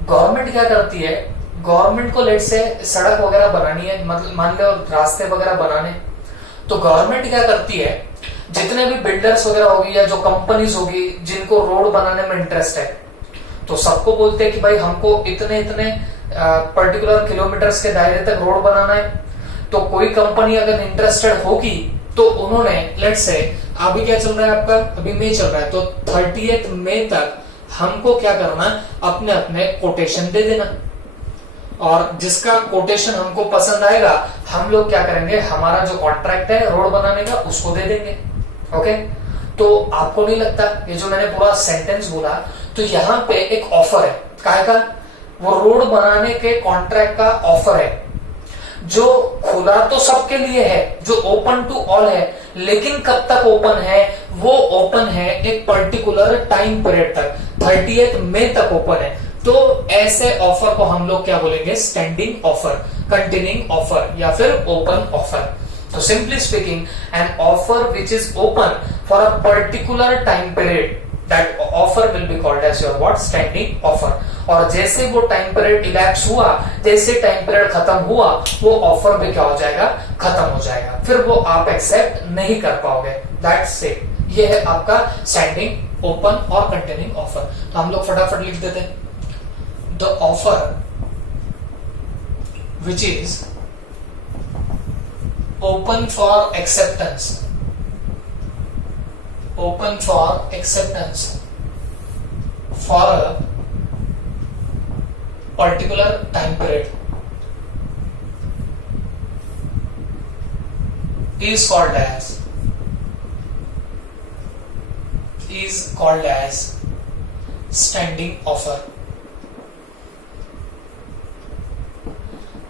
गवर्नमेंट क्या करती है? गवर्नमेंट को लेट से सड़क वगैरह बनानी है, मतलब मान लो रास्ते वगैरह बनाने, तो गवर्नमेंट क्या करती है? जितने भी बिल्डर्स वगैरह होगी या जो कंपनीज होगी जिनको रोड बनाने में इंटरेस्ट है, तो सबको बोलते हैं कि भाई हमको इतने इतने पर्टिकुलर किलोमीटर्स के दायरे तक रोड बनाना है। तो कोई कंपनी अगर इंटरेस्टेड होगी तो उन्होंने लेट्स से, अभी क्या चल रहा है आपका? अभी मई चल रहा है, तो 30 मई तक हमको क्या करना? अपने अपने कोटेशन दे देना, और जिसका कोटेशन हमको पसंद आएगा हम लोग क्या करेंगे? हमारा जो कॉन्ट्रैक्ट है रोड बनाने का उसको दे देंगे। ओके, तो आपको नहीं लगता ये जो मैंने पूरा सेंटेंस बोला, तो यहाँ पे एक ऑफर है, काय का? वो रोड बनाने के कॉन्ट्रैक्ट का ऑफर है, जो खुला तो सबके लिए है, जो ओपन टू ऑल है, लेकिन कब तक ओपन है? वो ओपन है एक पर्टिकुलर टाइम पीरियड तक, 30 मई तक ओपन है। तो ऐसे ऑफर को हम लोग क्या बोलेंगे? स्टैंडिंग ऑफर, कंटिन्यूइंग ऑफर या फिर ओपन ऑफर। तो simply speaking, an offer which is open for a particular time period, that offer will be called as your what? Standing offer. और जैसे वो टाइम पीरियड इलैप्स हुआ, जैसे time period खत्म हुआ, वो ऑफर भी क्या हो जाएगा? खत्म हो जाएगा, फिर वो आप एक्सेप्ट नहीं कर पाओगे। दैट्स इट, ये है आपका स्टैंडिंग, ओपन और कंटिन्यूइंग ऑफर। तो हम लोग फटाफट लिख देते हैं, the offer which is open for acceptance, open for acceptance for a particular time period is is called as standing offer,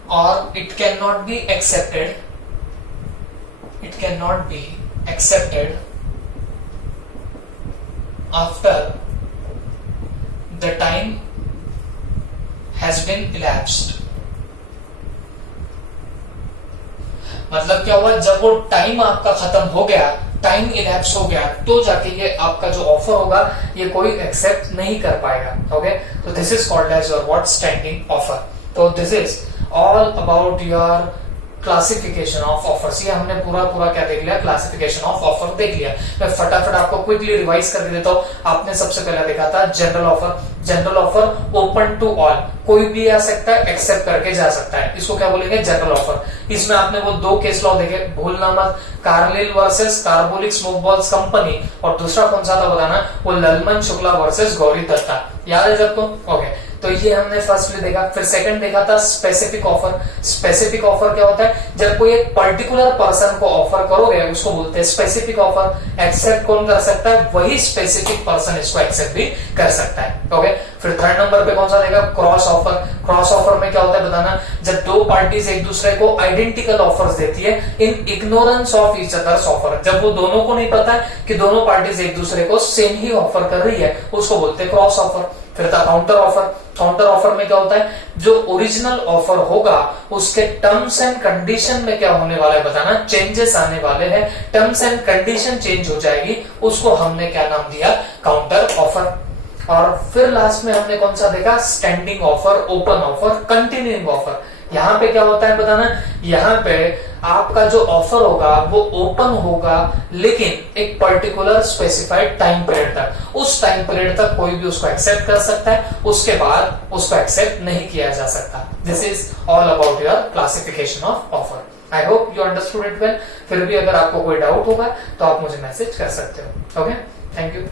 or it cannot be accepted. It cannot be accepted after the time has been elapsed. मतलब क्या हुआ, जब वो time आपका खत्म हो गया, time elapse हो गया, तो जाके ये आपका जो ऑफर होगा ये कोई एक्सेप्ट नहीं कर पाएगा. ओके, तो this is called as your what, standing offer. तो this is all about your classification of offers. ये हमने पूरा क्या देख लिया, क्लासिफिकेशन ऑफ ऑफर देख लिया. मैं फटाफट आपको क्विकली रिवाइज करके देता हूँ. आपने सबसे पहले देखा था general offer. General offer open to all, कोई भी आ सकता है, एक्सेप्ट करके जा सकता है, इसको क्या बोलेंगे, जनरल ऑफर. इसमें आपने वो दो केस लॉ देखे, भूलना मत, Carlill versus carbolic smoke balls company, और दूसरा कौन सा था बताना, वो ललमन शुक्ला वर्सेस गौरी दत्ता. याद है सबको? ओके, तो ये हमने फर्स्टली देखा. फिर सेकंड देखा था स्पेसिफिक ऑफर. स्पेसिफिक ऑफर क्या होता है, जब कोई एक पर्टिकुलर पर्सन को ऑफर करोगे उसको बोलते हैं स्पेसिफिक ऑफर. एक्सेप्ट कौन कर सकता है, वही स्पेसिफिक पर्सन इसको एक्सेप्ट भी कर सकता है. ओके, फिर थर्ड नंबर पे कौन सा देखा, क्रॉस ऑफर. क्रॉस ऑफर में क्या होता है बताना, जब दो पार्टीज एक दूसरे को आइडेंटिकल ऑफर्स देती है इन ignorance of each other's offer. जब वो दोनों को नहीं पता है कि दोनों पार्टीज एक दूसरे को सेम ही ऑफर कर रही है, उसको बोलते हैं क्रॉस ऑफर. फिर था काउंटर ऑफर. काउंटर ऑफर में क्या होता है, जो ओरिजिनल ऑफर होगा उसके टर्म्स एंड कंडीशन में क्या होने वाला है बताना, चेंजेस आने वाले हैं, टर्म्स एंड कंडीशन चेंज हो जाएगी, उसको हमने क्या नाम दिया, काउंटर ऑफर. और फिर लास्ट में हमने कौन सा देखा, standing offer, open offer, continuing offer. यहाँ पे क्या होता है बताना, यहाँ पे आपका जो ऑफर होगा वो ओपन होगा, लेकिन एक पर्टिकुलर स्पेसिफाइड टाइम पीरियड तक. उस टाइम पीरियड तक कोई भी उसको एक्सेप्ट कर सकता है, उसके बाद उसको एक्सेप्ट नहीं किया जा सकता. This is all about your classification of offer. I hope you understood it well. फिर भी अगर आपको कोई डाउट होगा तो आप मुझे मैसेज कर सकते हो. Okay, thank you.